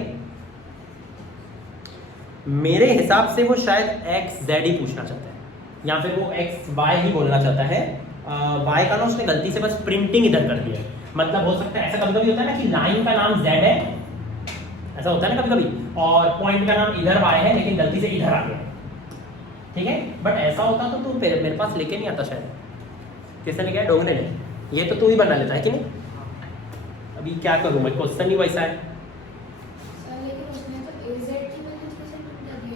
मेरे हिसाब से वो शायद x z ही पूछना चाहता है, या फिर वो x y ही बोलना चाहता है। y का ना उसने गलती से बस प्रिंटिंग इधर कर दिया है। मतलब हो सकता है ऐसा कभी कभी होता है ना कि लाइन का नाम z है, ऐसा होता है ना कभी कभी, और पॉइंट का नाम इधर y है लेकिन गलती से इधर आ गया, ठीक है। बट ऐसा होता तो तू मेरे पास लेके नहीं आता शायद। किसने लेके आया? डोगने ने। ये तो तू ही बना लेता है कि नहीं। अभी क्या करूँ मैं, क्वेश्चन ही वैसा है।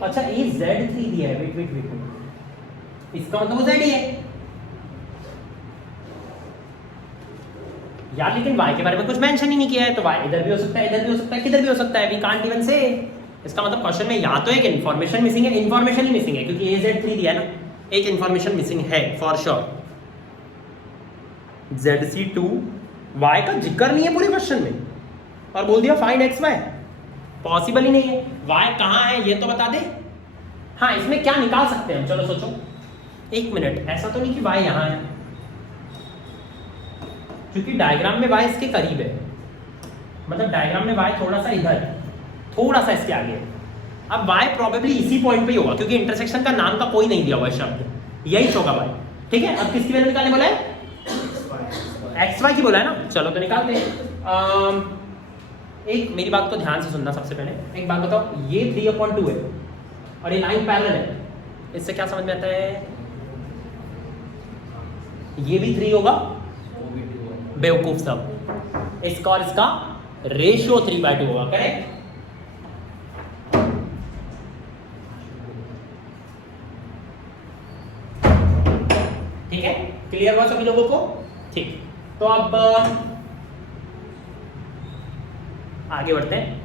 अच्छा AZ3 दिया है, वेट वेट वेट, इसका मतलब वो Z ही है यार, लेकिन y के बारे में कुछ मेंशन ही नहीं किया है। तो y इधर भी हो सकता है, इधर भी हो सकता है, किधर भी हो सकता है, वी कांट इवन से। इसका मतलब क्वेश्चन में या तो एक इन्फॉर्मेशन मिसिंग है, इन्फॉर्मेशन ही मिसिंग है क्योंकि AZ3 दिया है ना, एक इन्फॉर्मेशन मिसिंग है फॉर श्योर। ZC2 y का जिक्र नहीं है पूरे क्वेश्चन में और बोल दिया फाइंड x y, पॉसिबल ही नहीं है। y कहाँ है ये तो बता दे। हाँ, इसमें क्या निकाल सकते हैं हम, चलो सोचो एक मिनट। ऐसा तो नहीं कि y यहाँ है, क्योंकि डायग्राम में y इसके करीब है, मतलब डायग्राम में y थोड़ा सा इधर है, थोड़ा सा इसके आगे है। अब y प्रोबेबली इसी पॉइंट पे ही होगा क्योंकि इंटरसेक्शन का नाम का कोई नहीं दिया हुआ है शब्द, यही होगा y, ठीक है। अब किसकी वैल्यू निकालने बोला है? xy की बोला है ना, चलो तो निकालते हैं। एक मेरी बात को ध्यान से सुनना, सबसे पहले एक बात बताओ, ये 3/2 है और ये लाइन पैरेलल है, इससे क्या समझ में आता है? ये भी 3 होगा, बेवकूफ सब। इसका और इसका रेशियो 3/2 होगा, करेक्ट। ठीक है, क्लियर हुआ सभी लोगों को? ठीक, तो अब आगे बढ़ते हैं।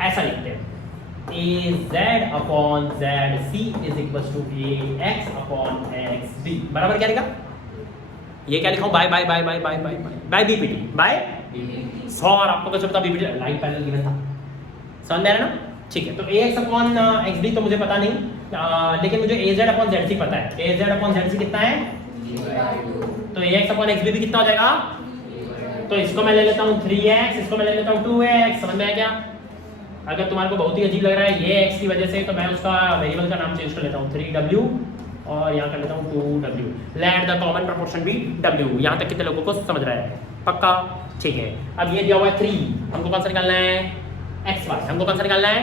ऐसा लिखते हैं AZ/ZC is equal to AX/XB बराबर क्या लिखा? ये क्या लिखा हूं? By by by by by by by BPT, by सॉर आपको कैसे पता BPT लाइन पैरेलल गिवन था? समझ में आ रहा है ना? ठीक है, तो AX/XB तो मुझे पता नहीं, लेकिन मुझे AZ/ZC पता है। AZ/ZC कितना है? तो AX/XB भी कितना हो जाएगा? तो इसको मैं ले लेता हूँ 3x, इसको मैं ले लेता हूँ 2x। समझ में आया क्या? अगर तुम्हारे को बहुत ही अजीब लग रहा है ये x की वजह से, तो मैं उसका वेरिएबल का नाम चेंज कर लेता हूँ 3w और यहाँ कर लेता हूँ 2w। Let the common proportion be w। यहाँ तक कितने लोगों को समझ रहा है? पक्का? ठीक है। अब ये दिया हुआ है 3, हमको कौन सा निकालना है? xy। हमको कौन सा निकालना है?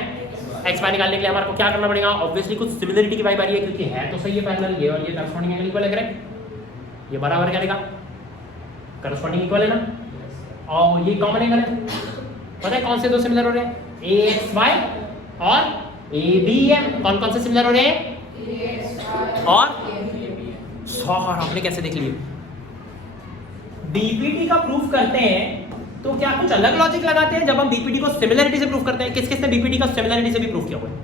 xy निकालने के लिए हमारे को क्या करना पड़ेगा? ऑब्वियसली कुछ सिमिलरिटी की वाइब आ रही है क्योंकि है तो सही है पैरेलल, ये और ये करस्पॉन्डिंग एंगल इक्वल है, करेक्ट। ये बराबर क्या देगा? करस्पॉन्डिंग इक्वल है ना, और ये कॉमन एंगल है। पता है कौन से दो सिमिलर हो रहे हैं? AXY और ABM। कौन कौन से सिमिलर हो रहे हैं? और सॉरी आपने कैसे देख लिए? BPT का प्रूफ करते हैं तो क्या कुछ अलग लॉजिक लगाते हैं जब हम BPT को सिमिलरिटी से प्रूफ करते हैं? किस किस ने BPT का सिमिलरिटी से भी प्रूफ किया हुआ है?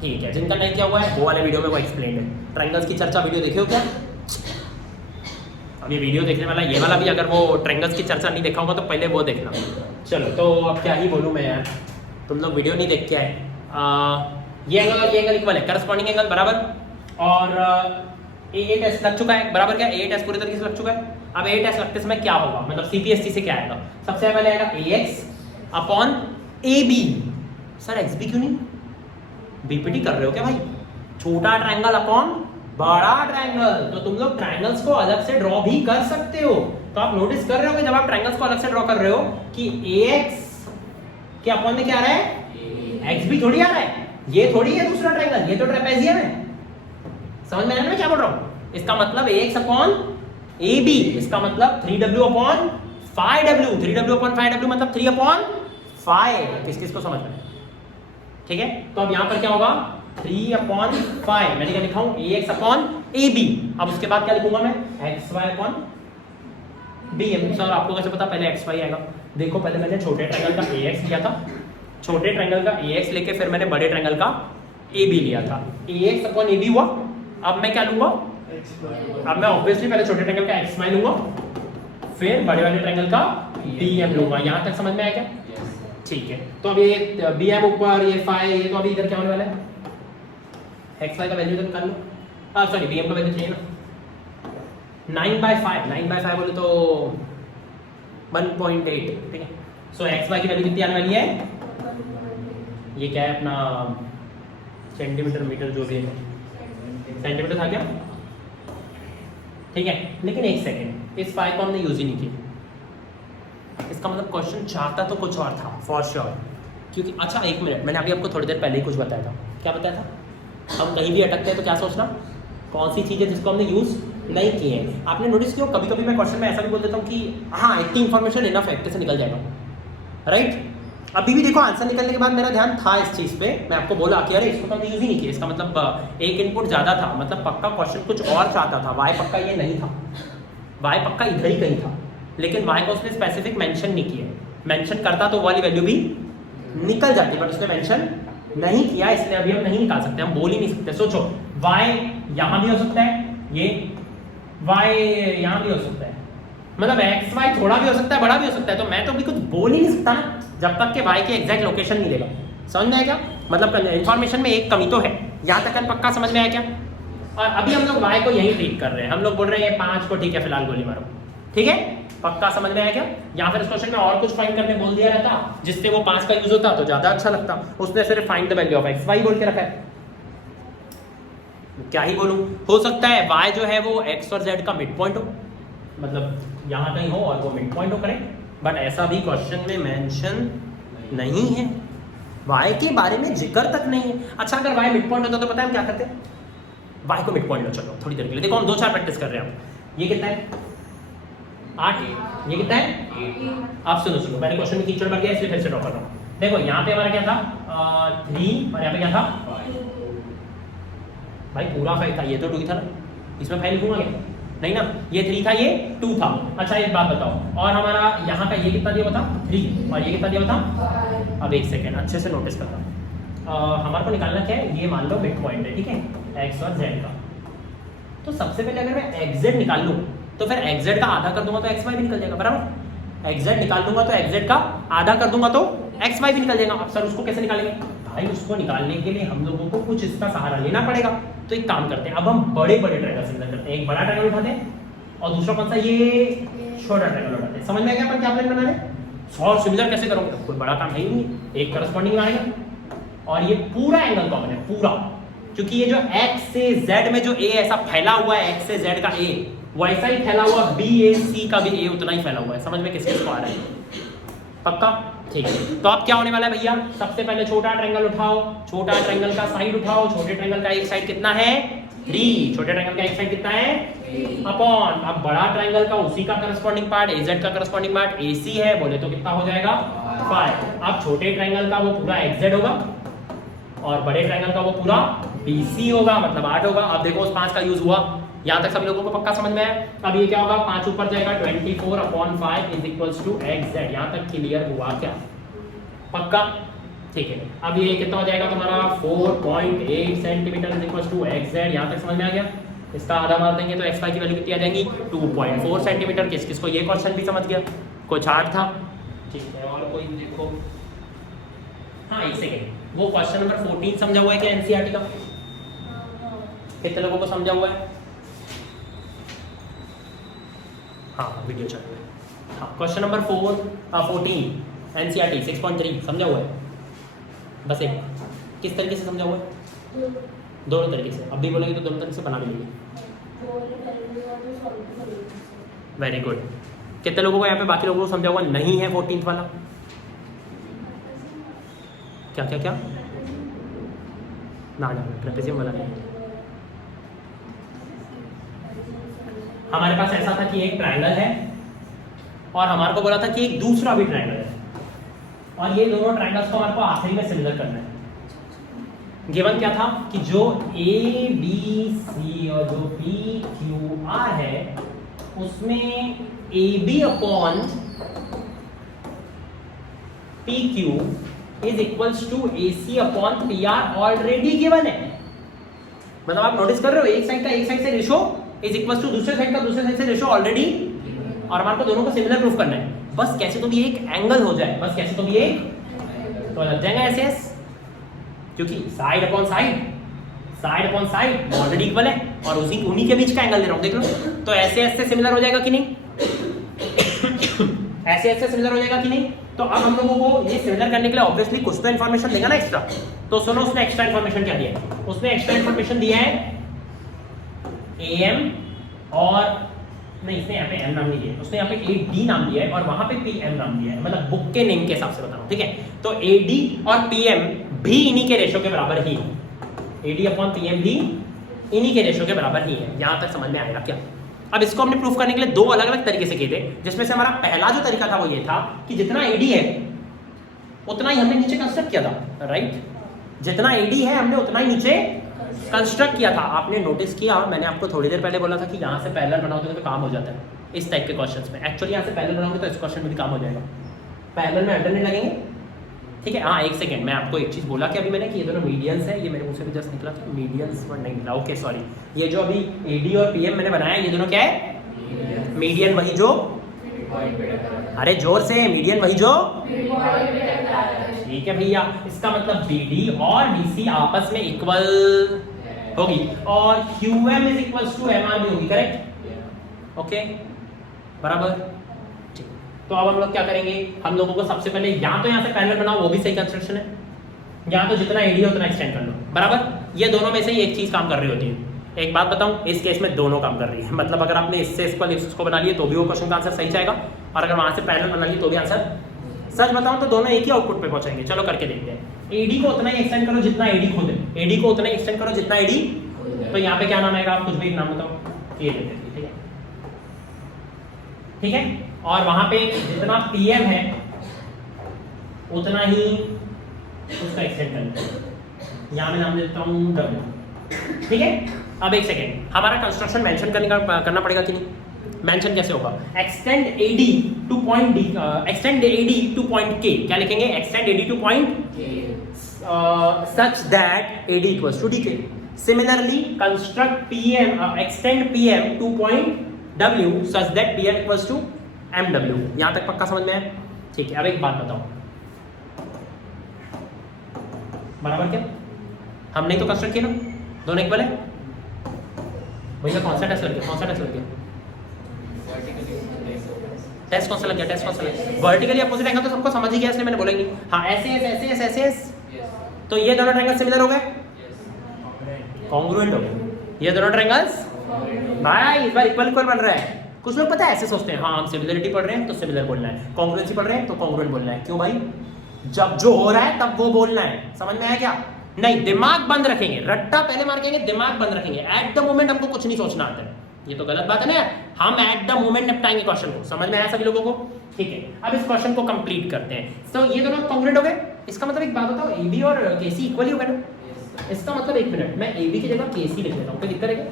ठीक है, जिनका नहीं किया हुआ है वो वाले वीडियो में वो एक्सप्लेन्ड है। ट्रायंगल्स की चर्चा वीडियो देखे हो क्या? अब ये वीडियो देखने वाला ये वाला भी अगर वो ट्रायंगल्स की चर्चा नहीं देखा होगा तो पहले वो देखना। चलो तो अब क्या ही बोलूँ मैं यार, तुम लोग वीडियो नहीं देख के आए। ये एंगल और ये एंगल इक्वल है, करस्पॉन्डिंग एंगल बराबर। और A टेस्ट लग चुका है, बराबर क्या? A टेस्ट पूरी तरीके से लग चुका है। अब A टेस्ट लगते समय क्या होगा, मतलब CPST से क्या आएगा? सबसे पहले आएगा AX/AB। सर XB क्यों नहीं? BPT कर रहे हो क्या भाई? छोटा ट्रायंगल अपॉन बड़ा ट्रायंगल, तो तुम लोग ट्रायंगल्स को अलग से ड्रॉ भी कर सकते हो। तो आप नोटिस कर रहे हो कि जब आप ट्रायंगल्स को अलग से ड्रॉ कर रहे हो कि AX के अपॉन में क्या आ रहा है? XB थोड़ी आ रहा है, ये थोड़ी है दूसरा ट्रायंगल, ये तो ट्रेपेजियम है। समझ में आ रहा है मैं क्या बोल रहा हूँ? इसका मतलब AX/AB, इसका मतलब 3w/5w। 3w/5w मतलब 3/5। किस किस को समझ में? ठीक है, तो अब यहाँ पर क्या होगा? 3/5 मैंने क्या लिखा हूँ? AX/AB। अब उसके बाद क्या लिखूंगा मैं? XY/BM। सर आपको कैसे पता पहले XY आएगा? देखो पहले मैंने छोटे ट्रायंगल का AX लिया था, छोटे ट्रायंगल का AX लेके फिर मैंने बड़े ट्रायंगल का AB लिया था। AX/AB हुआ। अब मैं क्या लूंगा? अब मैं ऑब्वियसली पहले छोटे ट्रायंगल का XY लूंगा, फिर बड़े वाले ट्रायंगल का BM लूंगा। यहाँ तक समझ में आया क्या? ठीक है, तो अब ये BM ऊपर, ये फाई, ये तो अभी इधर क्या होने वाला है? XY का वैल्यू तो निकाल लो। सॉरी बी एम का वैल्यू चाहिए ना 9/5 9/5 बोले तो 1.8 ठीक है। सो एक्स वाई की वैल्यू कितनी आने वाली है, ये क्या है अपना सेंटीमीटर मीटर जो भी है, सेंटीमीटर था क्या, ठीक है। लेकिन एक सेकेंड, इस फाइव को हमने यूज ही नहीं किया, इसका मतलब क्वेश्चन चाहता तो कुछ और था फॉर श्योर, क्योंकि अच्छा एक मिनट, मैंने अभी आपको थोड़ी देर पहले ही कुछ बताया था। क्या बताया था? हम कहीं भी अटकते हैं तो क्या सोचना, कौन सी चीज़ है जिसको हमने यूज़ नहीं की है। आपने नोटिस किया कभी कभी मैं क्वेश्चन में ऐसा भी बोल देता हूँ कि हाँ इतनी इन्फॉर्मेशन इनफ है, से निकल जाएगा, राइट। अभी भी देखो आंसर निकलने के बाद मेरा ध्यान था इस चीज़ पे, मैं आपको बोला कि अरे इसको तो हमने यूज़ ही नहीं किया, इसका मतलब एक इनपुट ज़्यादा था, मतलब पक्का क्वेश्चन कुछ और चाहता था, वाई पक्का ये नहीं था, वाई पक्का इधर ही कहीं था, लेकिन वाई को उसने स्पेसिफिक मेंशन नहीं किया। मेंशन करता तो वाली वैल्यू भी निकल जाती, बट उसने मेंशन नहीं किया, इसलिए अभी हम नहीं निकाल सकते, हम बोल ही नहीं सकते। सोचो वाई यहाँ भी हो सकता है, ये वाई यहाँ भी हो सकता है, मतलब एक्स वाई थोड़ा भी हो सकता है, बड़ा भी हो सकता है, तो मैं तो अभी कुछ बोल ही नहीं सकता ना जब तक कि वाई के एग्जैक्ट लोकेशन नहीं देगा। समझ में आएगा, मतलब इन्फॉर्मेशन में एक कमी तो है, यहाँ तक पक्का समझ में आया क्या। और अभी हम लोग वाई को यही ट्रीट कर रहे हैं, हम लोग बोल रहे हैं 5 को ठीक है फिलहाल गोली मारो, ठीक है, पक्का समझ में आया क्या। या फिर इस क्वेश्चन में और कुछ फाइंड करने बोल दिया रहता जिससे वो 5 का यूज होता तो ज्यादा अच्छा लगता, उसने सिर्फ find the value of x y बोल के रखा है। क्या ही बोलूं, हो सकता है y जो है वो x और z का मिड पॉइंट हो, मतलब यहाँ कहीं हो और वो मिड पॉइंट हो करें, बट ऐसा भी क्वेश्चन में मेंशन नहीं है, y के बारे में जिक्र तक नहीं है। अच्छा अगर y मिड पॉइंट होता तो पता है हम क्या करते, y को मिड पॉइंट लो, चलो थोड़ी देर के लिए देखो हम 2-4 प्रैक्टिस कर रहे हैं। आप ये कितना है 8, ये कितना है, आप सुनो मैंने क्वेश्चन में कीचड़ भर गया इसलिए फिर से ड्रॉ कर रहा हूँ। देखो यहाँ पे हमारा क्या था 3 और यहाँ पे क्या था भाई पूरा 5 था, ये तो 2 ही था ना, इसमें 5 लिखूंगा क्या, नहीं ना, ये 3 था ये 2 था। अच्छा एक बात बताओ, और हमारा यहाँ का ये कितना दिया हुआ था 3 और ये कितना दिया हुआ था, अब एक सेकेंड अच्छे से नोटिस करता हूँ। हमारे को निकालना क्या है, ये मान लो मिड पॉइंट है, ठीक है, एक्स और जेड का। तो सबसे पहले अगर मैं एक्स जेड निकाल लूँ तो फिर एक्स जेड का आधा कर दूंगा तो एक्स वाई भी निकल जाएगा, बराबर। एक्स जेड निकाल दूंगा तो एक्स जेड का आधा कर दूंगा तो एक्स वाई भी निकल जाएगा। अब सर उसको कैसे निकालेंगे भाई, उसको निकालने के लिए हम लोगों को कुछ इसका सहारा लेना पड़ेगा। तो एक काम करते हैं, अब हम बड़े बड़े ट्रायंगल सिमिलर करते हैं, एक बड़ा ट्रायंगल उठाते हैं और दूसरा कौन सा, ये छोटा ट्रायंगल उठाते हैं। समझ में आ गया अपन क्या प्लान बनाने, और सिमिलर कैसे करोगे, कोई बड़ा काम है ही नहीं, एक करस्पॉन्डिंग आएगा और ये पूरा एंगल कॉमन है पूरा, क्योंकि ये जो x से z में जो a ऐसा फैला हुआ है, x से z का a वैसा ही फैला हुआ b a c का भी a उतना ही फैला हुआ है। समझ में किस किस को आ रहा है, पक्का, ठीक है। तो अब क्या होने वाला है भैया, सबसे पहले छोटा ट्रायंगल उठाओ, छोटा ट्रायंगल का साइड उठाओ, छोटे ट्रायंगल का एक साइड कितना है 3, छोटे ट्रायंगल का एक साइड कितना है अपॉन, अब बड़ा ट्रायंगल का उसी का करस्पॉन्डिंग पार्ट az का करस्पॉन्डिंग पार्ट ac है, बोले तो कितना हो जाएगा 5। अब छोटे ट्रायंगल का वो पूरा xz होगा और बड़े ट्रायंगल का वो पूरा BC होगा, मतलब 8 होगा। अब देखो उस 5 का यूज हुआ, यहाँ तक सभी लोगों को पक्का समझ में आया। अब ये क्या होगा, 5 ऊपर जाएगा 24/5 इज इक्वल्स टू xz, यहाँ तक क्लियर हुआ क्या, पक्का, ठीक है। अब ये कितना हो जाएगा तुम्हारा 4.8 centimetre is equals to xz, यहाँ तक समझ में आ गया। इसका आधा मार देंगे तो xy की वैल्यू कितनी आ जाएंगी 2.4 सेंटीमीटर। किस किस को ये क्वेश्चन भी समझ गया, कुछ हार्ड था, ठीक है। और कोई देखो, हाँ एक सेकेंड, वो क्वेश्चन नंबर 14 समझा हुआ है क्या एनसीईआरटी का, कितने लोगों को समझा हुआ है, हाँ वीडियो चल रहा है, हाँ क्वेश्चन नंबर 14 एनसीईआरटी 6.3 समझा हुआ है, बस एक किस तरीके से समझा हुआ है, दोनों तरीके से, अब भी बोलेंगे तो दोनों तरीके से बना भी लेंगे। वेरी गुड, कितने लोगों को यहाँ पे बाकी लोगों को समझा हुआ नहीं है 14th वाला, क्या क्या क्या ना ट्रेपेजियम वाला नहीं। हमारे पास ऐसा था कि एक ट्रायंगल है और हमारे को बोला था कि एक दूसरा भी ट्रायंगल है, और ये दोनों ट्रायंगल्स को हमारे को आखिरी में सिमिलर करना है। गिवन क्या था कि जो ए बी सी और जो पी क्यू आर है उसमें A B upon P Q is equals to A C upon P R already given है। मतलब आप नोटिस कर रहे हो, एक साइड से रेशो इज इक्वल्स टू दूसरे साइड से रेशो ऑलरेडी, और हमारे को दोनों को सिमिलर प्रूफ करना है। बस कैसे तो भी एक एंगल हो जाए, बस कैसे तो भी एक, तो लग जाएगा ऐसे, क्योंकि side upon side side upon side already equal है और उन्हीं के बीच का एंगल दे रहा हूँ, देख लो। तो ऐसे ऐसे सिमिलर हो जाएगा कि नहीं? ऐसे ऐसे सिमिलर हो जाएगा कि नहीं? तो अब हम लोगों को ये सिमिलर करने के लिए ऑब्वियसली कुछ तो इन्फॉर्मेशन देगा ना एक्स्ट्रा। तो सुनो उसने एक्स्ट्रा इन्फॉर्मेशन क्या दिया है? उसने एक्स्ट्रा इन्फॉर्मेशन दिया है AM और नहीं, इसने यहाँ पे M नाम नहीं दिया, उसने यहाँ पे AD नाम दिया है और वहां पे PM नाम दिया है, मतलब बुक के नेम के हिसाब से बता रहा हूँ, ठीक है। तो AD और PM भी इन्हीं के रेशो के बराबर ही, AD अपॉन PM भी इन्हीं के रेशो के बराबर ही है। यहाँ तक समझ में आएगा क्या? अब इसको हमने प्रूफ करने के लिए दो अलग अलग तरीके से किए थे, जिसमें से हमारा पहला जो तरीका था वो ये था कि जितना AD है उतना ही हमने नीचे कंस्ट्रक्ट किया था, राइट? जितना AD है हमने उतना ही नीचे कंस्ट्रक्ट किया था। आपने नोटिस किया, मैंने आपको थोड़ी देर पहले बोला था कि यहाँ से पैरेलल बनाओगे तो काम हो जाता है इस टाइप के क्वेश्चंस में। एक्चुअली यहाँ से पैरेलल बनाओगे तो इस क्वेश्चन में भी काम हो जाएगा। पैरेलल में अल्टरनेट लगेंगे, ठीक है। हाँ एक सेकंड, मैं आपको एक चीज़ बोला कि अभी मैंने कि ये दोनों मीडियंस है, ये मेरे मुंह से भी जस्ट निकला था, मीडियंस वर्ड नहीं मिला, ओके सॉरी। ये जो अभी AD और PM मैंने बनाया ये दोनों क्या है? मीडियन वही जो, अरे जोर से, मीडियन वही जो, ठीक है भैया। इसका मतलब BD और BC आपस में इक्वल होगी और QM is equal to MR भी होगी, करेक्ट? ओके बराबर। तो अब हम लोग क्या करेंगे, हम लोगों को सबसे पहले या तो यहाँ से पैरेलल बनाओ, वो भी सही कंस्ट्रक्शन है, या तो जितना AD है उतना एक्सटेंड कर लो, बराबर। ये दोनों में से ही एक चीज काम कर रही होती है। एक बात बताऊं, इस केस में दोनों काम कर रही है, मतलब अगर आपने इससे इसको बना लिया तो भी वो क्वेश्चन का आंसर सही जाएगा और अगर वहां से पैरेलल बना लिया तो भी आंसर। सच बताऊं तो दोनों एक ही आउटपुट पे पहुंचेंगे। चलो करके देखते हैं। AD को उतना ही एक्सटेंड करो जितना AD खुद है, AD को उतना ही एक्सटेंड करो जितना AD। तो यहाँ पे क्या नाम आएगा, आप कुछ भी एक नाम बताओ, ये लेते हैं, ठीक है, ठीक है। और वहां पे जितना PM है उतना ही उसका एक्सटेंड करना है, यहाँ मैं नाम देता हूँ W, ठीक है। अब एक सेकेंड, हमारा कंस्ट्रक्शन मेंशन करना पड़ेगा कि नहीं? मेंशन कैसे होगा? Extend AD to point D, extend AD to point K। क्या लिखेंगे? Extend AD to point such that AD equals to DK। Similarly construct PM, extend PM to point W such that PM equals to MW। यहां तक पक्का समझ में है? ठीक है। अब एक बात बताओ, बराबर क्या? हमने तो कंस्ट्रक्ट किया ना, दोनों इक्वल है भैया। कौन सा टेस्ट लग गया? कौन सा टेस्ट लग गया? टेस्ट कौन सा लग गया? टेस्ट कौन सा लग गया? वर्टिकली अपोजिट एंगल तो सबको समझ ही गया, इसलिए मैंने बोलेंगे हाँ ऐसे ऐसे ऐसे ऐसे ऐसे। तो ये दोनों ट्रायंगल सिमिलर हो गए, कॉन्ग्रुएंट हो गए। ये दोनों ट्रायंगल्स भाई इस बार इक्वल इक्वल बन रहा है। कुछ लोग पता है ऐसे सोचते हैं, हाँ हम सिमिलरिटी पढ़ रहे हैं तो सिमिलर बोलना है, कॉन्ग्रुएंसी पढ़ रहे हैं तो कॉन्ग्रुएंट बोलना है। क्यों भाई? जब जो हो रहा है तब वो बोलना है। समझ में आया क्या? नहीं, दिमाग बंद रखेंगे, रट्टा पहले मार के दिमाग बंद रखेंगे। एट द मोमेंट हमको कुछ नहीं सोचना आता है, ये तो गलत बात है ना। हम एट द मोमेंट निपटाएंगे क्वेश्चन को। समझ में आया सभी लोगों को? ठीक है। अब इस क्वेश्चन को कंप्लीट करते हैं। तो ये दोनों कॉन्ग्रुएंट हो गए। इसका मतलब एक बात बताओ, AB और KC इक्वल ही हो गए ना? इसका मतलब एक मिनट, मैं AB की जगह KC लिख लेता हूँ, कोई दिक्कत है क्या?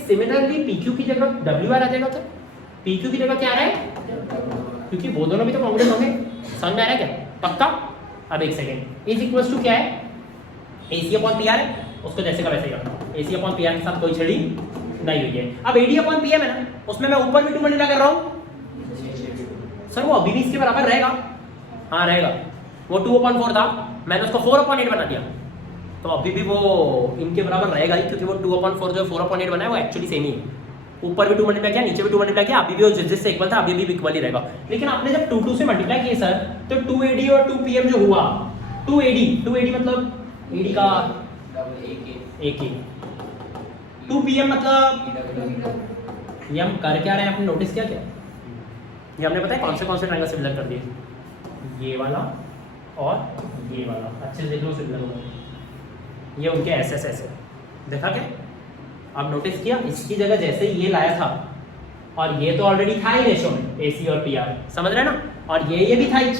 सिमिलरली PQ की जगह WR आ जाएगा क्या? PQ की जगह क्या आ रहा है? क्योंकि वो दोनों भी तो कॉन्ग्रुएंट होंगे। समझ में आ रहा है क्या? पक्का? अब एक सेकेंड, इज इक्वल्स टू क्या है? AC अपॉन PR है, उसको जैसे का वैसे ही रखना। AC अपॉन PR के साथ कोई छड़ी नहीं हुई है। अब AD अपॉन PM है ना, उसमें मैं ऊपर भी 2 मल्टीप्लाई कर रहा हूँ। सर वो अभी भी इसके बराबर रहेगा? हाँ रहेगा। वो 2/4 था, मैंने उसको 4/8 बना दिया, तो अभी भी वो इनके बराबर रहेगा ही, क्योंकि वो 2/4 जो 4/8 बना है वो एक्चुअली सेम ही है। ऊपर भी 2 मल्टीप्लाई किया, नीचे भी 2 मल्टीप्लाई किया, अभी भी वो जिससे इक्वल था अभी भी इक्वल ही रहेगा। लेकिन आपने जब 2 से मल्टीप्लाई किए सर, तो 2AD और 2PM जो हुआ, 2AD मतलब AD का एक ही, 2PM मतलब ये हम कर क्या रहे हैं, आपने नोटिस किया क्या? ये हमने पता है कौन से ट्रायंगल सिमिलर कर दिए, ये वाला और ये वाला। अच्छे से देख लो सिमिलर होगा, ये उनके ऐसे ऐसे देखा क्या? अब नोटिस किया, इसकी जगह जैसे ये लाया था, और ये तो ऑलरेडी था ही रेशो में AC और PR, समझ रहे ना? और ये भी था ही,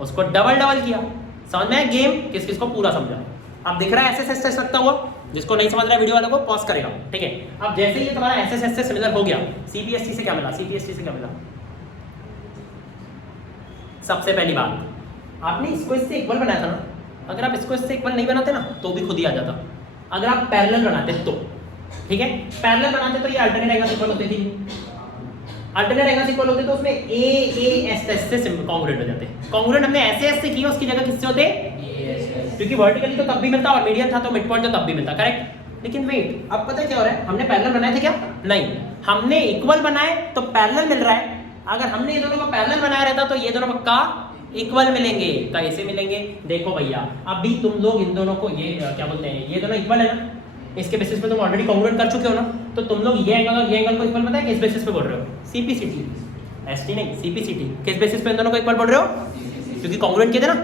उसको डबल किया। समझ में गेम? किस किस को पूरा समझा? अब दिख रहा है ऐसे ऐसे लगता हुआ, जिसको नहीं समझ रहा है वीडियो वालों को पॉज करेगा, ठीक है। अब जैसे ये तुम्हारा ऐसे ऐसे सिमिलर हो गया, CPST से क्या मिला? CPST से क्या मिला? सबसे पहली बात, आपने इसको इससे इक्वल बनाया था ना, अगर आप इसको इससे इक्वल नहीं बनाते ना तो भी खुद ही आ जाता। अगर आप पैरेलल बनाते तो, ठीक है, पैरेलल बनाते तो ये अल्टरनेट एंगल्स इक्वल होते थे। अल्टरनेट एंगल्स इक्वल होते तो उसमें AS से कॉन्ग्रुएंट हो जाते। कॉन्ग्रुएंट हमने ऐसे ऐसे किया, उसकी जगह किससे होते? क्योंकि वर्टिकली तो तब भी मिलता और मीडियन था तो मिड पॉइंट तो तब भी मिलता, करेक्ट। लेकिन वेट, अब पता क्या हो रहा है, हमने पैरेलल बनाए थे क्या? नहीं, हमने इक्वल बनाए तो पैरेलल मिल रहा है। अगर हमने ये दोनों को पैरेलल बनाया रहता तो ये दोनों पक्का इक्वल मिलेंगे, कैसे मिलेंगे? देखो भैया, अभी तुम लोग इन दोनों को ये क्या बोलते हैं, ये दोनों इक्वल है ना, इसके बेसिस पे तुम ऑलरेडी कॉन्ग्रुएंट कर चुके हो ना, तो तुम लोग ये एंगल और ये एंगल को इक्वल पता है किस बेसिस पे बोल रहे हो? सीपीसीटी, एसटी नहीं, सीपीसीटी। किस बेसिस पे इन दोनों को इक्वल बोल रहे हो? क्योंकि कॉन्ग्रुएंट किए थे ना।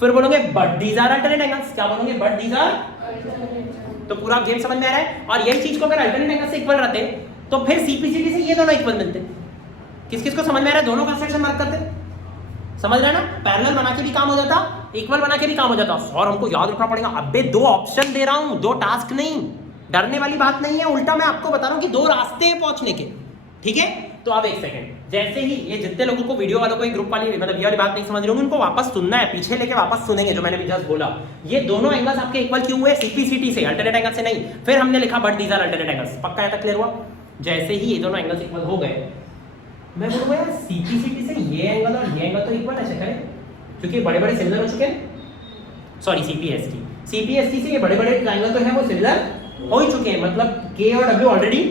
फिर बोलोगे but these are alternate angles, क्या बोलोगे? बट दीज आर, तो पूरा गेम समझ में आ रहा है। और यही चीज को अगर अल्टरनेट एंगल से इक्वल रहते तो फिर सीपीसीटी से ये दोनों इक्वल मिलते। किस किस को समझ में आ रहा है? दोनों कंस्ट्रक्शन मार्क करते, समझ रहे हैं ना? पैरेलल बना के भी काम हो जाता, इक्वल बना के भी काम हो जाता। और हमको याद रखना पड़ेगा, अबे 2 ऑप्शन दे रहा हूं, 2 टास्क नहीं, डरने वाली बात नहीं है, उल्टा मैं आपको बता रहा हूं कि 2 रास्ते हैं पहुंचने के, ठीक है? तो अब एक सेकंड, जैसे ही ये जितने लोगों को वीडियो वालों को ग्रुप वाली मतलब ये वाली बात नहीं समझ रहे होंगे, उनको वापस सुनना है, पीछे लेके वापस सुनेंगे जो मैंने भी जस्ट बोला। ये दोनों एंगल्स आपके इक्वल क्यों हुए? सीपीसीटी से, अल्टरनेट एंगल से नहीं। फिर हमने लिखा but these are alternate angles, पक्का यहाँ तक क्लियर हुआ? जैसे ही ये दोनों एंगल्स इक्वल हो गए, मैं बोलूंगा यार सीपीसीटी से ये एंगल और ये एंगल तो इक्वल है, करें? क्योंकि बड़े बड़े सिमिलर हो चुके हैं। सॉरी, सीपीएसटी से ये बड़े बड़े ट्रायंगल तो है वो सिमिलर हो ही चुके हैं, मतलब के और डब्ल्यू ऑलरेडी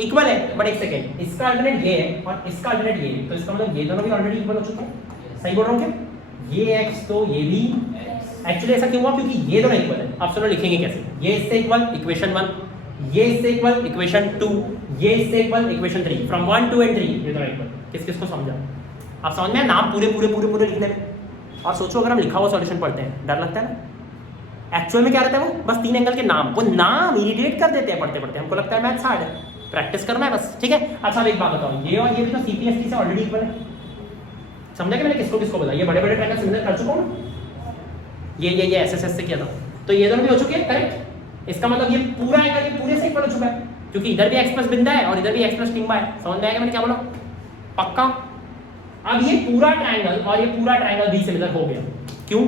इक्वल है। बट एक सेकंड, इसका अल्टरनेट ये है और इसका अल्टरनेट ये है, तो इसका मतलब ये दोनों भी ऑलरेडी इक्वल हो चुके हैं। सही बोल रहा हूँ क्या? ये एक्स तो ये भी, एक्चुअली ऐसा क्यों हुआ? क्योंकि ये दोनों इक्वल है। अब सुनो लिखेंगे कैसे। ये इससे इक्वल इक्वेशन 1, ये इससे इक्वल इक्वेशन 2, ये इससे इक्वल इक्वेशन 3, फ्रॉम 1 2 and 3 ये दोनों इक्वल। किस किस को समझा? आप समझ में? नाम पूरे पूरे पूरे पूरे लिखने में। और सोचो अगर हम लिखा हुआ सॉल्यूशन पढ़ते हैं, डर लगता है ना? एक्चुअल में क्या रहता है वो? बस 3 एंगल के नाम, वो नाम इरिटेट कर देते हैं पढ़ते पढ़ते, हमको लगता है मैथ्स हार्ड है, प्रैक्टिस करना है बस, ठीक है? अच्छा, अब एक बात बताओ, ये और ये भी तो सीपीएसटी से ऑलरेडी इक्वल है। समझा कि मैंने किसको किसको बोला? ये बड़े बड़े ट्रायंगल सिमिलर कर चुका हूँ, ये एसएसएस से किया था, तो ये दोनों भी हो चुके हैं, करेक्ट? इसका मतलब ये पूरा एंगल ये पूरे से इक्वल हो चुका है, क्योंकि इधर भी एक्स प्लस बिंदा है और इधर भी एक्स प्लस टिम्बा है। समझ में आएगा मैंने क्या बोला? पक्का? अब ये पूरा ट्रायंगल और ये पूरा ट्रायंगल भी सिमिलर हो गया। क्यों?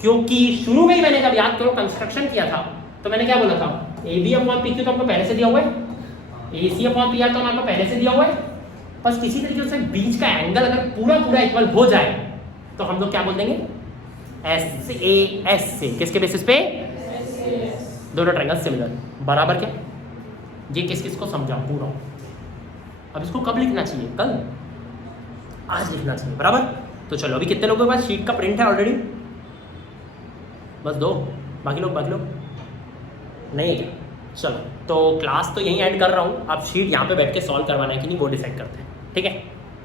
क्योंकि शुरू में ही मैंने जब याद करो कंस्ट्रक्शन किया था तो मैंने क्या बोला था? A B upon P Q तो आपको पहले से दिया हुआ है, A C upon P R तो आपको पहले से दिया हुआ है। बस किसी तरीके से बीच का एंगल अगर पूरा पूरा इक्वल हो जाए तो हम लोग क्या बोल देंगे? एस ए एस से। किसके बेसिस पे? दोनों ट्रायंगल सिमिलर, बराबर। क्या ये किस किस को समझा पूरा? अब इसको कब लिखना चाहिए? कल, आज लिखना चाहिए, बराबर? तो चलो, अभी कितने लोगों के पास शीट का प्रिंट है ऑलरेडी? बस 2, बाकी लोग नहीं है क्या? चलो, तो क्लास तो यहीं एंड कर रहा हूँ, अब शीट यहाँ पे बैठ के सॉल्व करवाना है कि नहीं वो डिसाइड करते हैं, ठीक है?